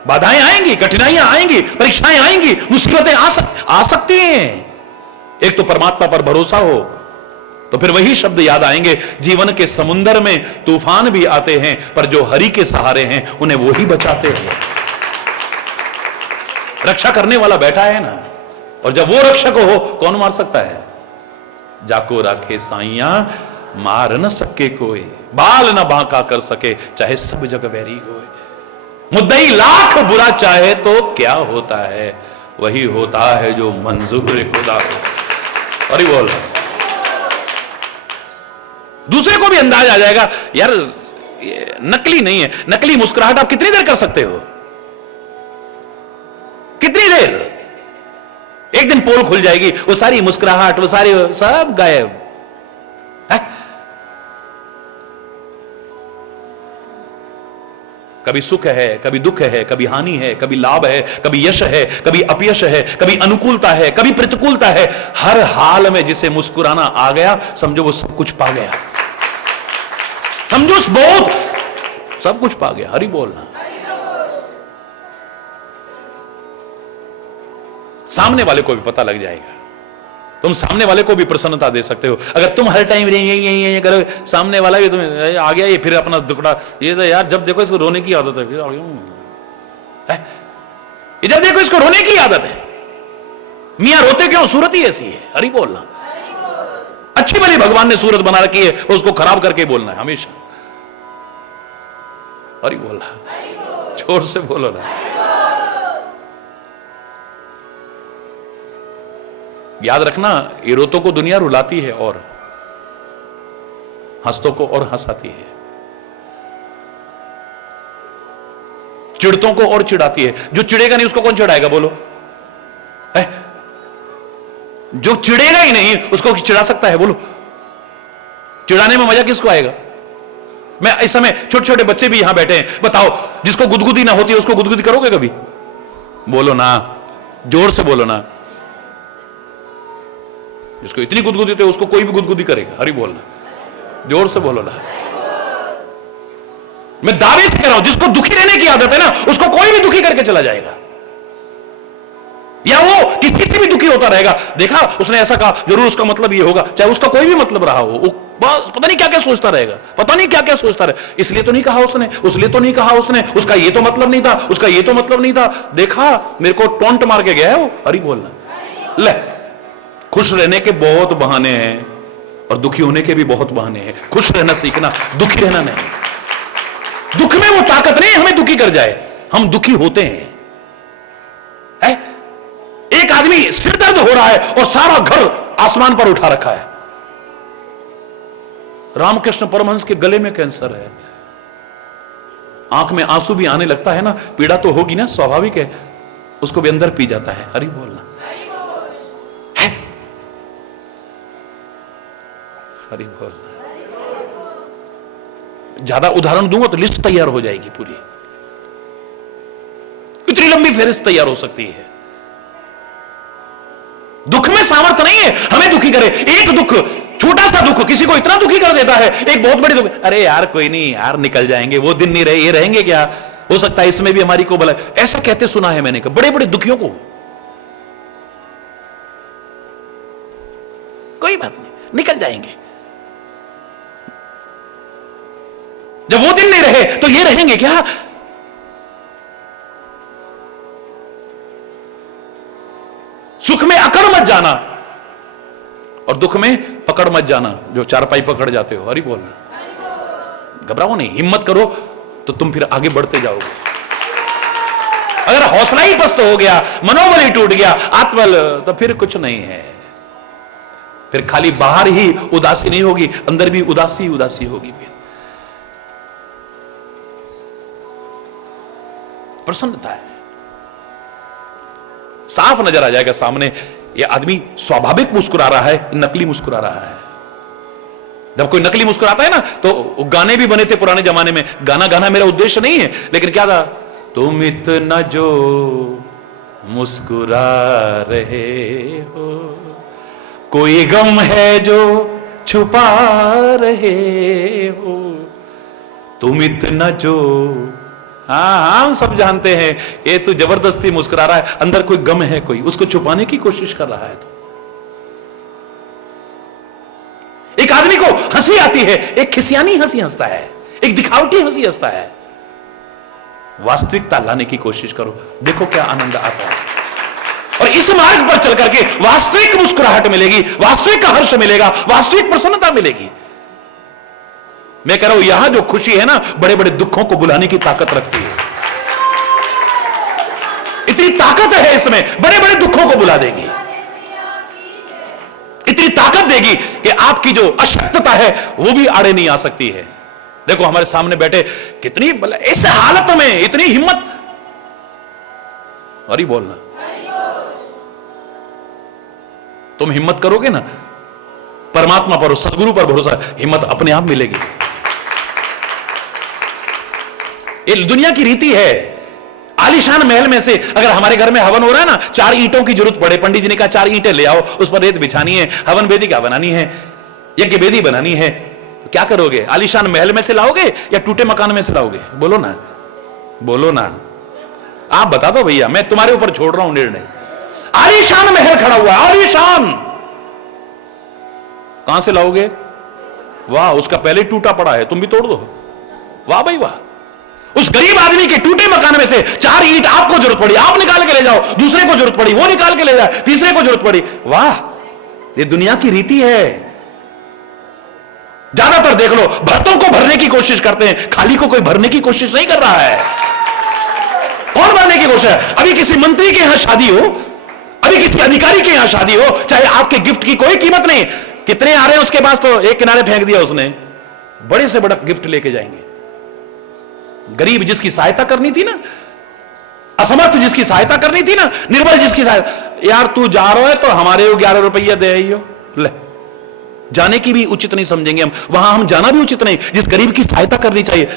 बाधाएं आएंगी, कठिनाइयां आएंगी, परीक्षाएं आएंगी, मुसीबतें आ सकती हैं। एक तो परमात्मा पर भरोसा हो तो फिर वही शब्द याद आएंगे, जीवन के समुद्र में तूफान भी आते हैं पर जो हरि के सहारे हैं उन्हें वो ही बचाते हैं। रक्षा करने वाला बैठा है ना, और जब वो रक्षक हो कौन मार सकता है? जाको राखे साइया मार न सके कोई, बाल न बांका कर सके चाहे सब जग वैरी होए। मुद्दई लाख बुरा चाहे तो क्या होता है, वही होता है जो मंजूर खुदा हो। अरे बोल, दूसरे को भी अंदाज आ जाएगा यार ये नकली नहीं है। नकली मुस्कुराहट आप कितनी देर कर सकते हो? कितनी देर? एक दिन पोल खुल जाएगी, वो सारी मुस्कुराहट, वो सारी सब गायब है। कभी सुख है, कभी दुख है, कभी हानि है, कभी लाभ है, कभी यश है, कभी अपयश है, कभी अनुकूलता है, कभी प्रतिकूलता है। हर हाल में जिसे मुस्कुराना आ गया समझो वो सब कुछ पा गया, समझो बहुत सब कुछ पा गया। हरि बोलना। सामने वाले को भी पता लग जाएगा, तुम सामने वाले को भी प्रसन्नता दे सकते हो। अगर तुम हर टाइम ये करो, सामने वाला भी तुम्हें आ गया ये फिर अपना दुखड़ा, ये तो यार जब देखो इसको रोने की आदत है, फिर आ गया ये जब देखो इसको रोने की आदत है। मियां रोते क्यों? सूरत ही ऐसी है। हरि बोलना। अच्छी भली भगवान ने सूरत बना रखी है, उसको खराब करके बोलना है हमेशा। हरि बोलना, जोर से बोलो ना। याद रखना, ये रोतों को दुनिया रुलाती है और हंसतों को और हंसाती है, चिढ़तों को और चिढ़ाती है। जो चिढ़ेगा नहीं उसको कौन चिढ़ाएगा? बोलो है? जो चिढ़ेगा ही नहीं उसको चिढ़ा सकता है? बोलो, चिढ़ाने में मजा किसको आएगा? मैं इस समय छोटे छोटे बच्चे भी यहां बैठे हैं, बताओ जिसको गुदगुदी ना होती है उसको गुदगुदी करोगे कभी? बोलो ना, जोर से बोलो ना। जिसको इतनी गुदगुदी होती है उसको कोई भी गुदगुदी करेगा। हरि बोलना, जोर से बोलो ना। मैं दावे से कह रहा हूं, जिसको दुखी रहने की आदत है ना उसको कोई भी दुखी करके चला जाएगा, या वो किसी से भी दुखी होता रहेगा। देखा उसने ऐसा कहा, जरूर उसका मतलब ये होगा, चाहे उसका कोई भी मतलब रहा हो। वो पता नहीं क्या क्या सोचता रहेगा, पता नहीं क्या क्या सोचता रहे। इसलिए तो नहीं कहा उसने, उसलिए तो नहीं कहा उसने, उसका ये तो मतलब नहीं था, उसका ये तो मतलब नहीं था। देखा मेरे को टोंट मार के गया है वो। हरि बोलना। ले, खुश रहने के बहुत बहाने हैं और दुखी होने के भी बहुत बहाने हैं। खुश रहना सीखना, दुखी रहना नहीं। दुख में वो ताकत नहीं हमें दुखी कर जाए, हम दुखी होते हैं। एक आदमी सिर दर्द हो रहा है और सारा घर आसमान पर उठा रखा है। रामकृष्ण परमहंस के गले में कैंसर है, आंख में आंसू भी आने लगता है ना, पीड़ा तो होगी ना, स्वाभाविक है। उसको भी अंदर पी जाता है। हरि बोलना। हरि बोलना। ज्यादा उदाहरण दूंगा तो लिस्ट तैयार हो जाएगी पूरी, इतनी लंबी फेहरिस्त तैयार हो सकती है। दुख में सामर्थ्य नहीं है हमें दुखी करे। एक दुख, छोटा सा दुख किसी को इतना दुखी कर देता है, एक बहुत बड़ी दुख, अरे यार कोई नहीं यार, निकल जाएंगे वो दिन, नहीं रहे ये रहेंगे क्या, हो सकता है इसमें भी हमारी को भला। ऐसा कहते सुना है मैंने, बड़े बड़े दुखियों को, कोई बात नहीं निकल जाएंगे। जब वो दिन नहीं रहे तो ये रहेंगे क्या? सुख में अकड़ मत जाना और और दुख में पकड़ मत जाना, जो चारपाई पकड़ जाते हो, हरि बोलना। घबराओ नहीं, हिम्मत करो तो तुम फिर आगे बढ़ते जाओगे। अगर हौसला ही पस्त हो गया, मनोबल ही टूट गया, आत्मबल, तो फिर कुछ नहीं है। फिर खाली बाहर ही उदासी नहीं होगी, अंदर भी उदासी उदासी होगी। फिर प्रसन्नता है, साफ नजर आ जाएगा सामने, ये आदमी स्वाभाविक मुस्कुरा रहा है, नकली मुस्कुरा रहा है। जब कोई नकली मुस्कुराता है ना, तो गाने भी बने थे पुराने जमाने में। गाना गाना मेरा उद्देश्य नहीं है, लेकिन क्या था, तुम इतना जो मुस्कुरा रहे हो, कोई गम है जो छुपा रहे हो, तुम इतना जो, हाँ हम सब जानते हैं ये तो जबरदस्ती मुस्कुरा रहा है, अंदर कोई गम है, कोई उसको छुपाने की कोशिश कर रहा है। तो एक आदमी को हंसी आती है, एक खिसियानी हंसी हंसता है, एक दिखावटी हंसी हंसता है। वास्तविकता लाने की कोशिश करो, देखो क्या आनंद आता है। और इस मार्ग पर चल करके वास्तविक मुस्कुराहट मिलेगी, वास्तविक हर्ष मिलेगा, वास्तविक प्रसन्नता मिलेगी। मैं कह रहा हूं, यहां जो खुशी है ना, बड़े बड़े दुखों को बुलाने की ताकत रखती है। इतनी ताकत है इसमें, बड़े बड़े दुखों को बुला देगी, इतनी ताकत देगी कि आपकी जो अशक्तता है वो भी आड़े नहीं आ सकती है। देखो हमारे सामने बैठे, कितनी इस हालत में इतनी हिम्मत, अरे बोलना, तुम हिम्मत करोगे ना, परमात्मा पर, सदगुरु पर भरोसा, हिम्मत अपने आप मिलेगी। ये दुनिया की रीति है। आलीशान महल में से अगर हमारे घर में हवन हो रहा है ना, 4 ईंटों की जरूरत पड़े, पंडित जी ने कहा 4 ईंटें ले आओ, उस पर रेत बिछानी है, हवन वेदी क्या बनानी है, यज्ञ वेदी बनानी है, तो क्या करोगे? आलीशान महल में से लाओगे या टूटे मकान में से लाओगे? बोलो ना, बोलो ना, आप बता दो भैया, मैं तुम्हारे ऊपर छोड़ रहा हूं निर्णय। आलीशान महल खड़ा हुआ, आलीशान, कहां से लाओगे? वाह, उसका पहले ही टूटा पड़ा है, तुम भी तोड़ दो। वाह भाई वाह, उस गरीब आदमी के टूटे मकान में से 4 ईंट आपको जरूरत पड़ी, आप निकाल के ले जाओ, दूसरे को जरूरत पड़ी, वो निकाल के ले जाए, तीसरे को जरूरत पड़ी। वाह, ये दुनिया की रीति है। ज्यादातर देख लो, भर्तों को भरने की कोशिश करते हैं, खाली को कोई भरने की कोशिश नहीं कर रहा है। कौन भरने की कोशिश है? अभी किसी मंत्री के यहां शादी हो, अभी किसी अधिकारी के यहां शादी हो, चाहे आपके गिफ्ट की कोई कीमत नहीं, कितने आ रहे हैं उसके पास, तो एक किनारे फेंक दिया उसने, बड़े से बड़ा गिफ्ट लेके जाएंगे। गरीब जिसकी सहायता करनी थी ना, असमर्थ जिसकी सहायता करनी थी ना, निर्बल जिसकी सहायता, यार तू जा रहा है तो हमारे 11 रुपया दे आई हो, ले, जाने की भी उचित नहीं समझेंगे हम, वहां हम जाना भी उचित नहीं। जिस गरीब की सहायता करनी चाहिए,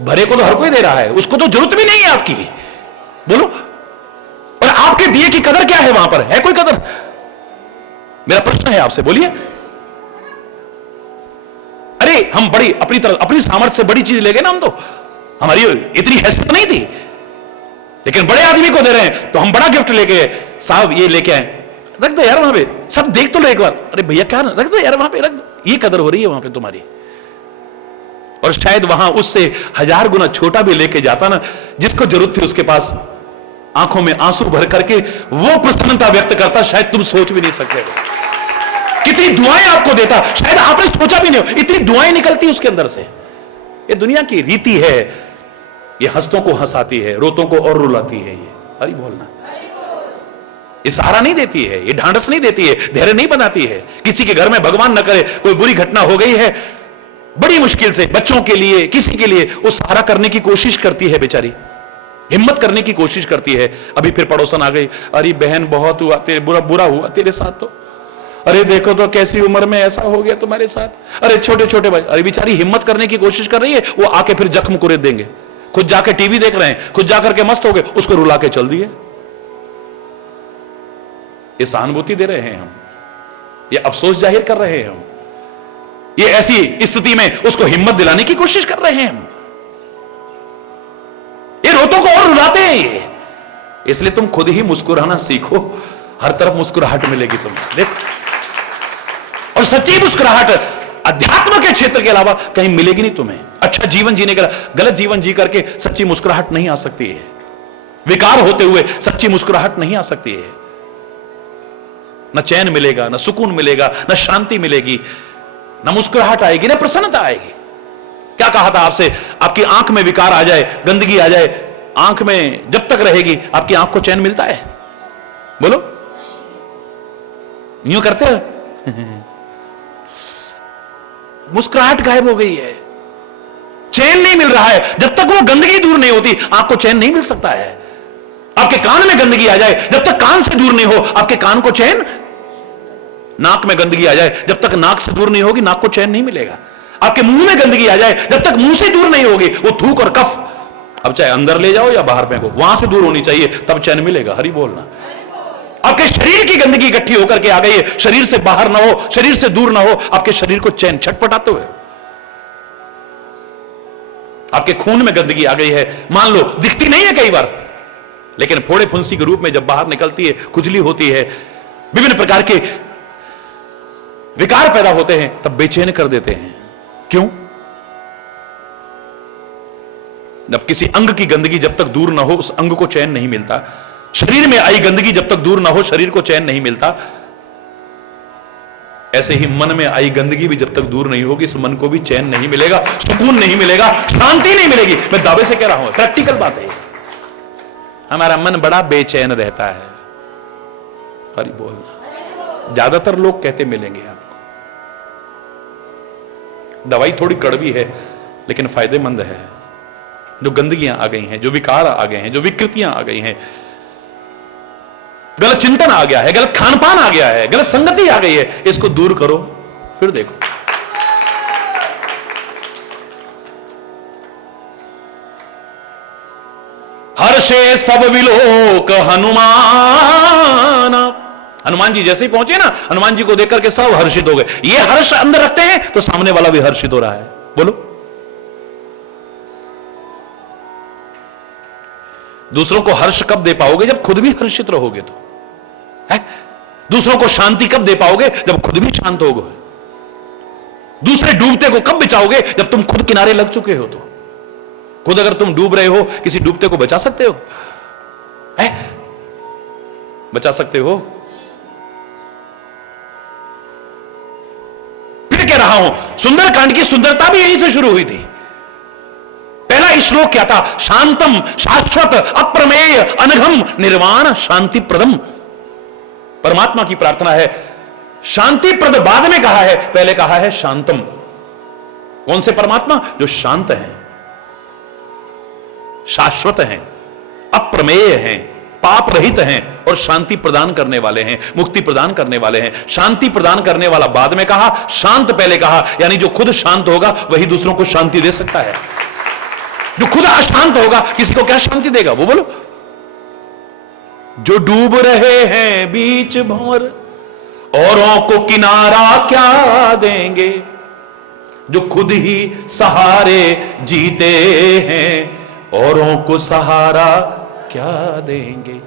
भरे को तो हर कोई दे रहा है, उसको तो जरूरत भी नहीं है आपकी, बोलो। और आपके दिए की कदर क्या है वहां पर? है कोई कदर? मेरा प्रश्न है आपसे, बोलिए। अरे हम बड़ी अपनी तरफ, अपनी सामर्थ्य से बड़ी चीज ले गए ना हम, तो हमारी इतनी हैसियत नहीं थी, लेकिन बड़े आदमी को दे रहे हैं तो हम बड़ा गिफ्ट लेके, साहब ये लेके आए, रख दो यार वहां पे, सब देख तो लो एक बार, अरे भैया क्या, रख दो यार वहां पे, रख दो, ये कदर हो रही है वहां पे तुम्हारी। और शायद वहां उससे 1000 गुना छोटा भी लेके जाता ना, जिसको जरूरत थी उसके पास, आंखों में आंसू भर करके वो प्रसन्नता व्यक्त करता, शायद तुम सोच भी नहीं सकते। कितनी दुआएं आपको देता, शायद आपने सोचा भी नहीं हो, इतनी दुआएं निकलती उसके अंदर से। ये दुनिया की रीति है, ये हंसतों को हंसाती है, रोतों को और रुलाती है। ये हरि बोलना, ये सहारा नहीं देती है, ये ढांढस नहीं देती है, धैर्य नहीं बनाती है। किसी के घर में भगवान न करे कोई बुरी घटना हो गई है, बड़ी मुश्किल से बच्चों के लिए, किसी के लिए वो सहारा करने की कोशिश करती है, बेचारी हिम्मत करने की कोशिश करती है। अभी फिर पड़ोसन आ गई, अरे बहन बहुत हुआ तेरे, बुरा हुआ तेरे साथ, तो अरे देखो तो कैसी उम्र में ऐसा हो गया तुम्हारे साथ, अरे छोटे छोटे भाई, अरे बेचारी हिम्मत करने की कोशिश कर रही है, वो आके फिर जख्म कुरेद देंगे। खुद जाके टीवी देख रहे हैं, खुद जाकर के मस्त हो गए, उसको रुला के चल दिए। ये सहानुभूति दे रहे हैं हम, ये अफसोस जाहिर कर रहे हैं हम, ये ऐसी स्थिति में उसको हिम्मत दिलाने की कोशिश कर रहे हैं हम। ये रोतों को और रुलाते हैं ये। इसलिए तुम खुद ही मुस्कुराना सीखो, हर तरफ मुस्कुराहट मिलेगी तुम्हें, देखो। और सच्ची मुस्कुराहट अध्यात्म के क्षेत्र के अलावा कहीं मिलेगी नहीं तुम्हें। अच्छा जीवन जीने का, गलत जीवन जी करके सच्ची मुस्कुराहट नहीं आ सकती है। विकार होते हुए सच्ची मुस्कुराहट नहीं आ सकती है। न चैन मिलेगा, न सुकून मिलेगा, न शांति मिलेगी, न मुस्कुराहट आएगी, न प्रसन्नता आएगी। क्या कहा था आपसे? आपकी आंख में विकार आ जाए, गंदगी आ जाए, आंख में जब तक रहेगी आपकी आंख को चैन मिलता है? बोलो, यूं करते हो? मुस्कुराहट गायब हो गई है, चैन नहीं मिल रहा है। जब तक वो गंदगी दूर नहीं होती आंख को चैन नहीं मिल सकता है। आपके कान में गंदगी आ जाए, जब तक कान से दूर नहीं हो आपके कान को चैन, नाक में गंदगी आ जाए, जब तक नाक से दूर नहीं होगी नाक को चैन नहीं मिलेगा। आपके मुंह में गंदगी आ जाए, जब तक मुंह से दूर नहीं होगी वो थूक और कफ, अब चाहे अंदर ले जाओ या बाहर फेंको, वहां से दूर होनी चाहिए, तब चैन मिलेगा। हरि बोलना। आपके शरीर की गंदगी इकट्ठी होकर के आ गई है, शरीर से बाहर ना हो, शरीर से दूर ना हो, आपके शरीर को चैन छटपटाते हुए। आपके खून में गंदगी आ गई है, मान लो दिखती नहीं है कई बार, लेकिन फोड़े फुंसी के रूप में जब बाहर निकलती है, खुजली होती है, विभिन्न प्रकार के विकार पैदा होते हैं, तब बेचैन कर देते हैं। क्यों? जब किसी अंग की गंदगी जब तक दूर ना हो उस अंग को चैन नहीं मिलता, शरीर में आई गंदगी जब तक दूर ना हो शरीर को चैन नहीं मिलता, ऐसे ही मन में आई गंदगी भी जब तक दूर नहीं होगी इस मन को भी चैन नहीं मिलेगा, सुकून नहीं मिलेगा, शांति नहीं मिलेगी। मैं दावे से कह रहा हूं, प्रैक्टिकल बात है। हमारा मन बड़ा बेचैन रहता है। हरि बोलना। ज्यादातर लोग कहते मिलेंगे आपको। दवाई थोड़ी कड़वी है लेकिन फायदेमंद है। जो गंदगियां आ गई हैं, जो विकार आ गए हैं, जो विकृतियां आ गई हैं, गलत चिंतन आ गया है, गलत खान पान आ गया है, गलत संगति आ गई है, इसको दूर करो, फिर देखो। हर्षे सब विलोक हनुमान। हनुमान जी जैसे ही पहुंचे ना, हनुमान जी को देख करके सब हर्षित हो गए। ये हर्ष अंदर रखते हैं तो सामने वाला भी हर्षित हो रहा है। बोलो, दूसरों को हर्ष कब दे पाओगे? जब खुद भी हर्षित रहोगे तो है। दूसरों को शांति कब दे पाओगे? जब खुद भी शांत होगे। दूसरे डूबते को कब बचाओगे? जब तुम खुद किनारे लग चुके हो। तो खुद अगर तुम डूब रहे हो, किसी डूबते को बचा सकते हो? है? बचा सकते हो? फिर कह रहा हूं, सुंदरकांड की सुंदरता भी यहीं से शुरू हुई थी। पहला श्लोक क्या था? शांतम शाश्वत अप्रमेय अनघम निर्वाण शांति प्रदम। परमात्मा की प्रार्थना है। शांति प्रद बाद में कहा है, पहले कहा है शांतम। कौन से परमात्मा? जो शांत हैं, शाश्वत हैं, अप्रमेय हैं, पाप रहित हैं और शांति प्रदान करने वाले हैं, मुक्ति प्रदान करने वाले हैं। शांति प्रदान करने वाला बाद में कहा, शांत पहले कहा। यानी जो खुद शांत होगा वही दूसरों को शांति दे सकता है। जो खुद अशांत होगा किसी को क्या शांति देगा? वो बोलो। जो डूब रहे हैं बीच भंवर औरों को किनारा क्या देंगे, जो खुद ही सहारे जीते हैं औरों को सहारा क्या देंगे।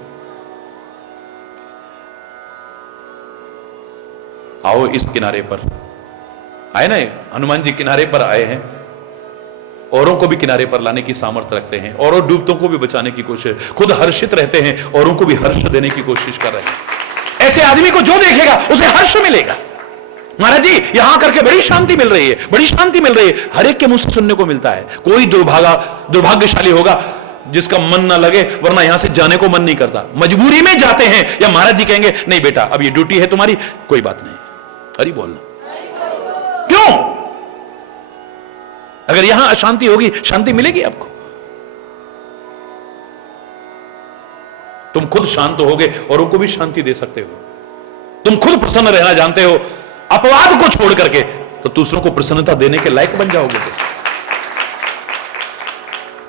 आओ इस किनारे पर आए ना, हनुमान जी किनारे पर आए हैं, औरों को भी किनारे पर लाने की सामर्थ्य रखते हैं, औरों डूबतों को भी बचाने की कोशिश, खुद हर्षित रहते हैं, औरों को भी हर्ष देने की कोशिश कर रहे हैं। ऐसे आदमी को जो देखेगा उसे हर्ष मिलेगा। महाराज जी यहां करके बड़ी शांति मिल रही है, बड़ी शांति मिल रही है। हर एक के मुंह से सुनने को मिलता है। कोई दुर्भाग्यशाली होगा जिसका मन ना लगे, वरना यहां से जाने को मन नहीं करता, मजबूरी में जाते हैं, या महाराज जी कहेंगे नहीं बेटा अब ये ड्यूटी है तुम्हारी, कोई बात नहीं। हरि बोलना। क्यों? अगर यहां अशांति होगी शांति मिलेगी आपको? तुम खुद शांत होगे और उनको भी शांति दे सकते हो। तुम खुद प्रसन्न रहना जानते हो, अपवाद को छोड़ करके, तो दूसरों को प्रसन्नता देने के लायक बन जाओगे।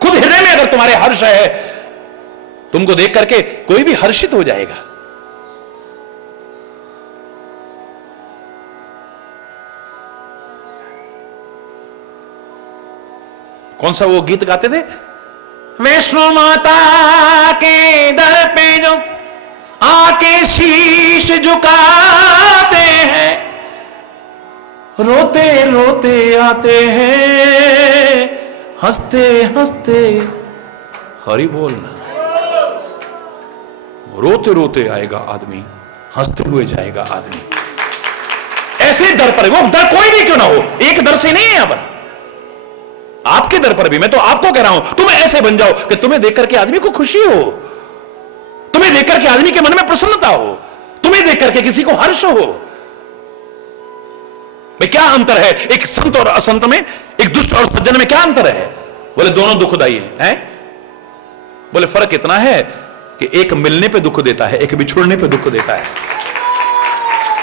खुद हृदय में अगर तुम्हारे हर्ष है, तुमको देख करके कोई भी हर्षित हो जाएगा। कौन सा वो गीत गाते थे? वैष्णो माता के दर पे जो आके शीश झुकाते हैं, रोते रोते आते हैं, हंसते हंसते। हरि बोलना। रोते रोते आएगा आदमी, हंसते हुए जाएगा आदमी। ऐसे दर पर, वो दर कोई भी क्यों ना हो, एक दर से नहीं है यहां पर, आपके दर पर भी मैं तो आपको कह रहा हूं, तुम ऐसे बन जाओ कि तुम्हें देख करके आदमी को खुशी हो, तुम्हें देख करके आदमी के मन में प्रसन्नता हो, तुम्हें देख करके किसी को हर्ष हो। भाई क्या अंतर है एक संत और असंत में, एक दुष्ट और सज्जन में क्या अंतर है? बोले दोनों दुखदाई हैं। बोले फर्क इतना है कि एक मिलने पे दुख देता है, एक बिछुड़ने पे दुख देता है।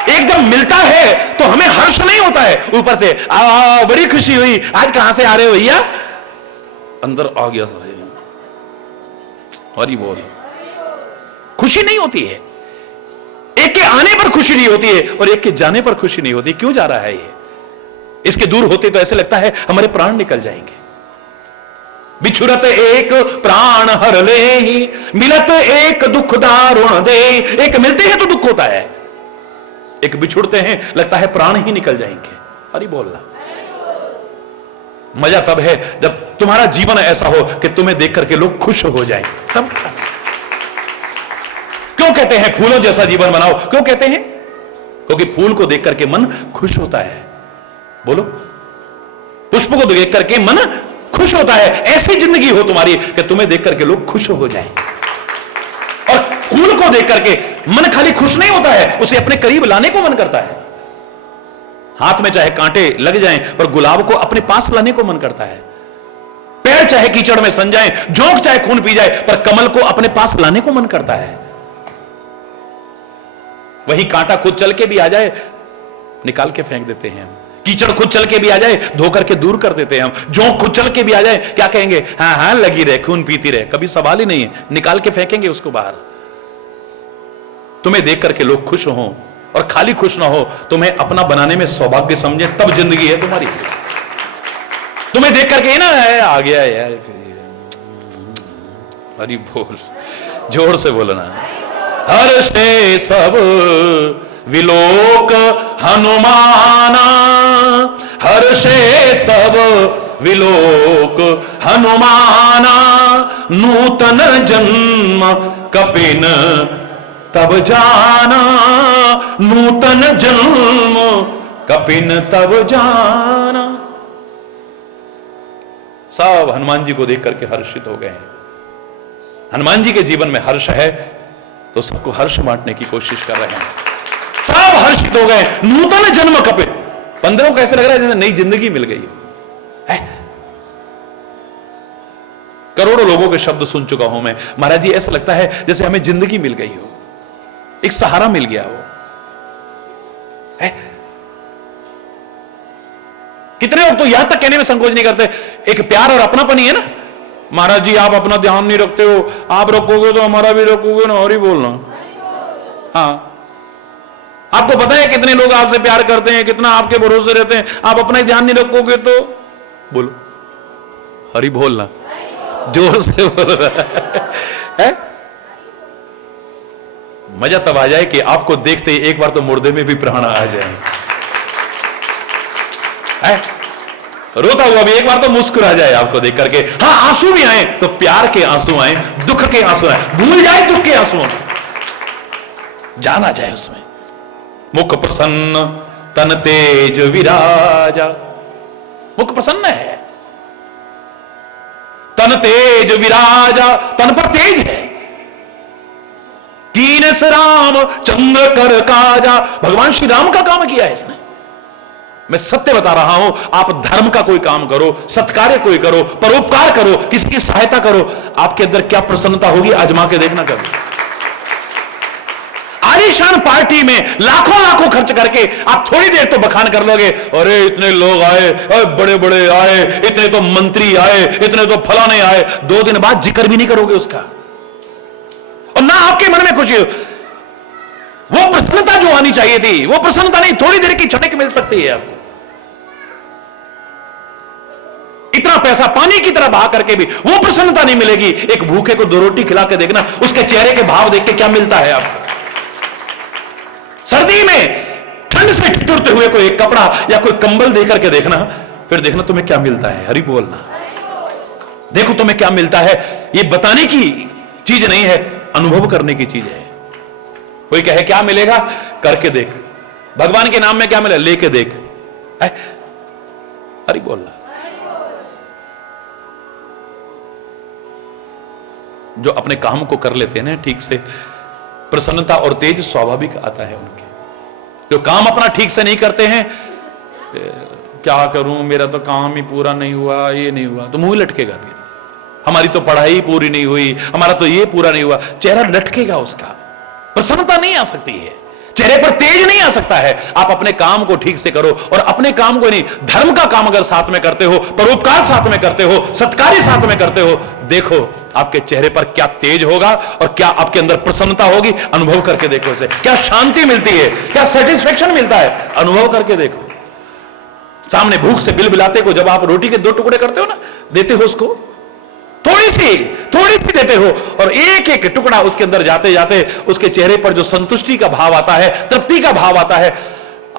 एक जब मिलता है तो हमें हर्ष नहीं होता है, ऊपर से बड़ी खुशी हुई, आज कहां से आ रहे हो भैया, अंदर आ गया सर, बोल खुशी नहीं होती है। एक के आने पर खुशी नहीं होती है और एक के जाने पर खुशी नहीं होती। क्यों जा रहा है ये? इसके दूर होते तो ऐसे लगता है हमारे प्राण निकल जाएंगे। बिछुरत एक प्राण हर ले ही, मिलत एक दुख दारुण दे। एक मिलते हैं तो दुख होता है, एक बिछुड़ते हैं लगता है प्राण ही निकल जाएंगे। अरे बोलना मजा तब है जब तुम्हारा जीवन ऐसा हो कि तुम्हें देख करके लोग खुश हो जाएं, तब। क्यों कहते हैं फूलों जैसा जीवन बनाओ? क्यों कहते हैं? क्योंकि फूल को देख करके मन खुश होता है। बोलो, पुष्प को देख करके मन खुश होता है। ऐसी जिंदगी हो तुम्हारी कि तुम्हें देख करके लोग खुश हो जाएं। और फूल को देख करके मन खाली खुश नहीं होता है, उसे अपने करीब लाने को मन करता है। हाथ में चाहे कांटे लग जाएं पर गुलाब को अपने पास लाने को मन करता है। पैर चाहे कीचड़ में सन जाएं, जोंक चाहे खून पी जाए, पर कमल को अपने पास लाने को मन करता है। वही कांटा खुद चल के भी आ जाए, निकाल के फेंक देते हैं हम। कीचड़ खुद चल के भी आ जाए, धो करके दूर कर देते हैं हम। जोंक खुद चल के भी आ जाए, क्या कहेंगे? हाँ हाँ लगी रहे, खून पीती रहे, कभी सवाल ही नहीं है, निकाल के फेंकेंगे उसको बाहर। तुम्हें देख करके लोग खुश हों और खाली खुश ना हो, तुम्हें अपना बनाने में सौभाग्य समझे, तब जिंदगी है तुम्हारी। तुम्हें देख करके ना आ गया यार, अरे बोल, जोर से बोलना। हर्षे सब विलोक हनुमाना, हर्षे सब विलोक हनुमाना, नूतन जन्म कपिन तब जाना, नूतन जन्म कपिन तब जाना। सब हनुमान जी को देख करके हर्षित हो गए हैं। हनुमान जी के जीवन में हर्ष है तो सबको हर्ष बांटने की कोशिश कर रहे हैं। सब हर्षित हो गए। नूतन जन्म कपिन, 15 को ऐसे लग रहा है जैसे नई जिंदगी मिल गई है। करोड़ों लोगों के शब्द सुन चुका हूं मैं, महाराज जी ऐसा लगता है जैसे हमें जिंदगी मिल गई हो, एक सहारा मिल गया हो। है? कितने लोग तो यहां तक कहने में संकोच नहीं करते, एक प्यार और अपनापन ही है ना। महाराज जी आप अपना ध्यान नहीं रखते हो, आप रखोगे तो हमारा भी रखोगे ना, और ही बोलना। हाँ, आपको पता है कितने लोग आपसे प्यार करते हैं, कितना आपके भरोसे रहते हैं, आप अपना ही ध्यान नहीं रखोगे तो बोलो, हरी बोलना, जोर से बोल रहा है। मजा तब आ जाए कि आपको देखते ही एक बार तो मुर्दे में भी प्राण आ जाए। रोता हुआ भी एक बार तो मुस्कुरा जाए आपको देख करके। हाँ, आंसू भी आए तो प्यार के आंसू आए, दुख के आंसू आए, भूल जाए दुख के आंसू, जाना जाए उसमें। मुख प्रसन्न तन तेज विराजा, मुख प्रसन्न है, तन तेज विराजा, तन पर तेज है। कीनस राम चंद्र कर काजा, भगवान श्री राम का काम किया है इसने। मैं सत्य बता रहा हूं, आप धर्म का कोई काम करो, सत्कार्य कोई करो, परोपकार करो, किसी की सहायता करो, आपके अंदर क्या प्रसन्नता होगी आजमा के देखना कभी। आलीशान पार्टी में लाखों लाखों खर्च करके आप थोड़ी देर तो बखान कर लोगे, अरे इतने लोग आए, बड़े बड़े आए, इतने तो मंत्री आए, इतने तो फलाने आए, 2 दिन बाद जिक्र भी नहीं करोगे उसका, और ना आपके मन में खुशी हो। वो प्रसन्नता जो आनी चाहिए थी, वो प्रसन्नता नहीं, थोड़ी देर की क्षणिक मिल सकती है आपको। इतना पैसा पानी की तरह बहा करके भी वो प्रसन्नता नहीं मिलेगी। एक भूखे को 2 रोटी खिला के देखना, उसके चेहरे के भाव देख के क्या मिलता है आपको। सर्दी में ठंड से ठिठुरते हुए कोई एक कपड़ा या कोई कंबल देकर के देखना, फिर देखना तुम्हें क्या मिलता है। हरि बोलना, देखो तुम्हें क्या मिलता है। ये बताने की चीज नहीं है, अनुभव करने की चीज है। कोई कहे क्या मिलेगा, करके देख। भगवान के नाम में क्या मिले, लेके देख। हरि बोलना। जो अपने काम को कर लेते हैं ना ठीक से, प्रसन्नता और तेज स्वाभाविक आता है उनके। जो काम अपना ठीक से नहीं करते हैं, क्या करूं, मेरा तो काम ही पूरा नहीं हुआ, ये नहीं हुआ, तो मुंह लटकेगा फिर। हमारी तो पढ़ाई पूरी नहीं हुई, हमारा तो ये पूरा नहीं हुआ, चेहरा लटकेगा उसका, प्रसन्नता नहीं आ सकती है, चेहरे पर तेज नहीं आ सकता है। आप अपने काम को ठीक से करो, और अपने काम को नहीं, धर्म का काम अगर साथ में करते हो, परोपकार साथ में करते हो, सत्कारी साथ में करते हो, देखो आपके चेहरे पर क्या तेज होगा और क्या आपके अंदर प्रसन्नता होगी। अनुभव करके देखो इसे, क्या शांति मिलती है, क्या सेटिस्फेक्शन मिलता है, अनुभव करके देखो। सामने भूख से बिलबिलाते को जब आप रोटी के 2 टुकड़े करते हो ना, देते हो उसको, थोड़ी सी देते हो, और एक एक टुकड़ा उसके अंदर जाते जाते उसके चेहरे पर जो संतुष्टि का भाव आता है, तृप्ति का भाव आता है,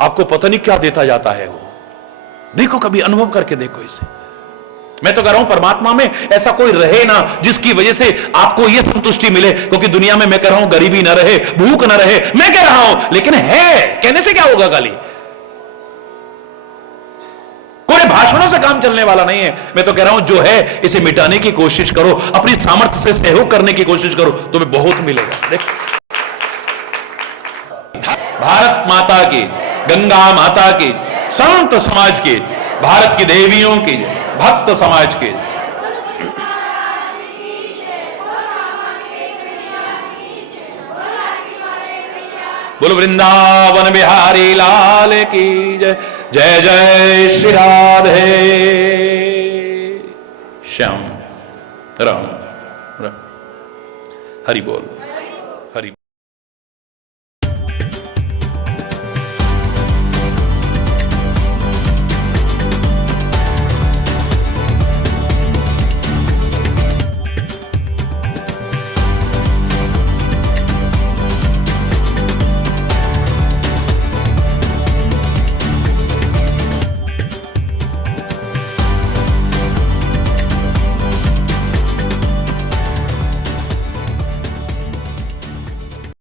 आपको पता नहीं क्या देता जाता है वो। देखो, कभी अनुभव करके देखो इसे। मैं तो कह रहा हूं परमात्मा में ऐसा कोई रहे ना जिसकी वजह से आपको यह संतुष्टि मिले, क्योंकि दुनिया में मैं कह रहा हूं गरीबी ना रहे, भूख ना रहे, मैं कह रहा हूं, लेकिन है, कहने से क्या होगा गाली। कोई भाषणों से काम चलने वाला नहीं है। मैं तो कह रहा हूं जो है इसे मिटाने की कोशिश करो, अपनी सामर्थ्य से सहयोग करने की कोशिश करो, तुम्हें बहुत मिलेगा। देखो, भारत माता की, गंगा माता की, संत समाज की, भारत की देवियों की, भक्त समाज की। बोलो वृंदावन बिहारी लाल की जय। जय जय श्री राधे श्याम राम। हरि बोल।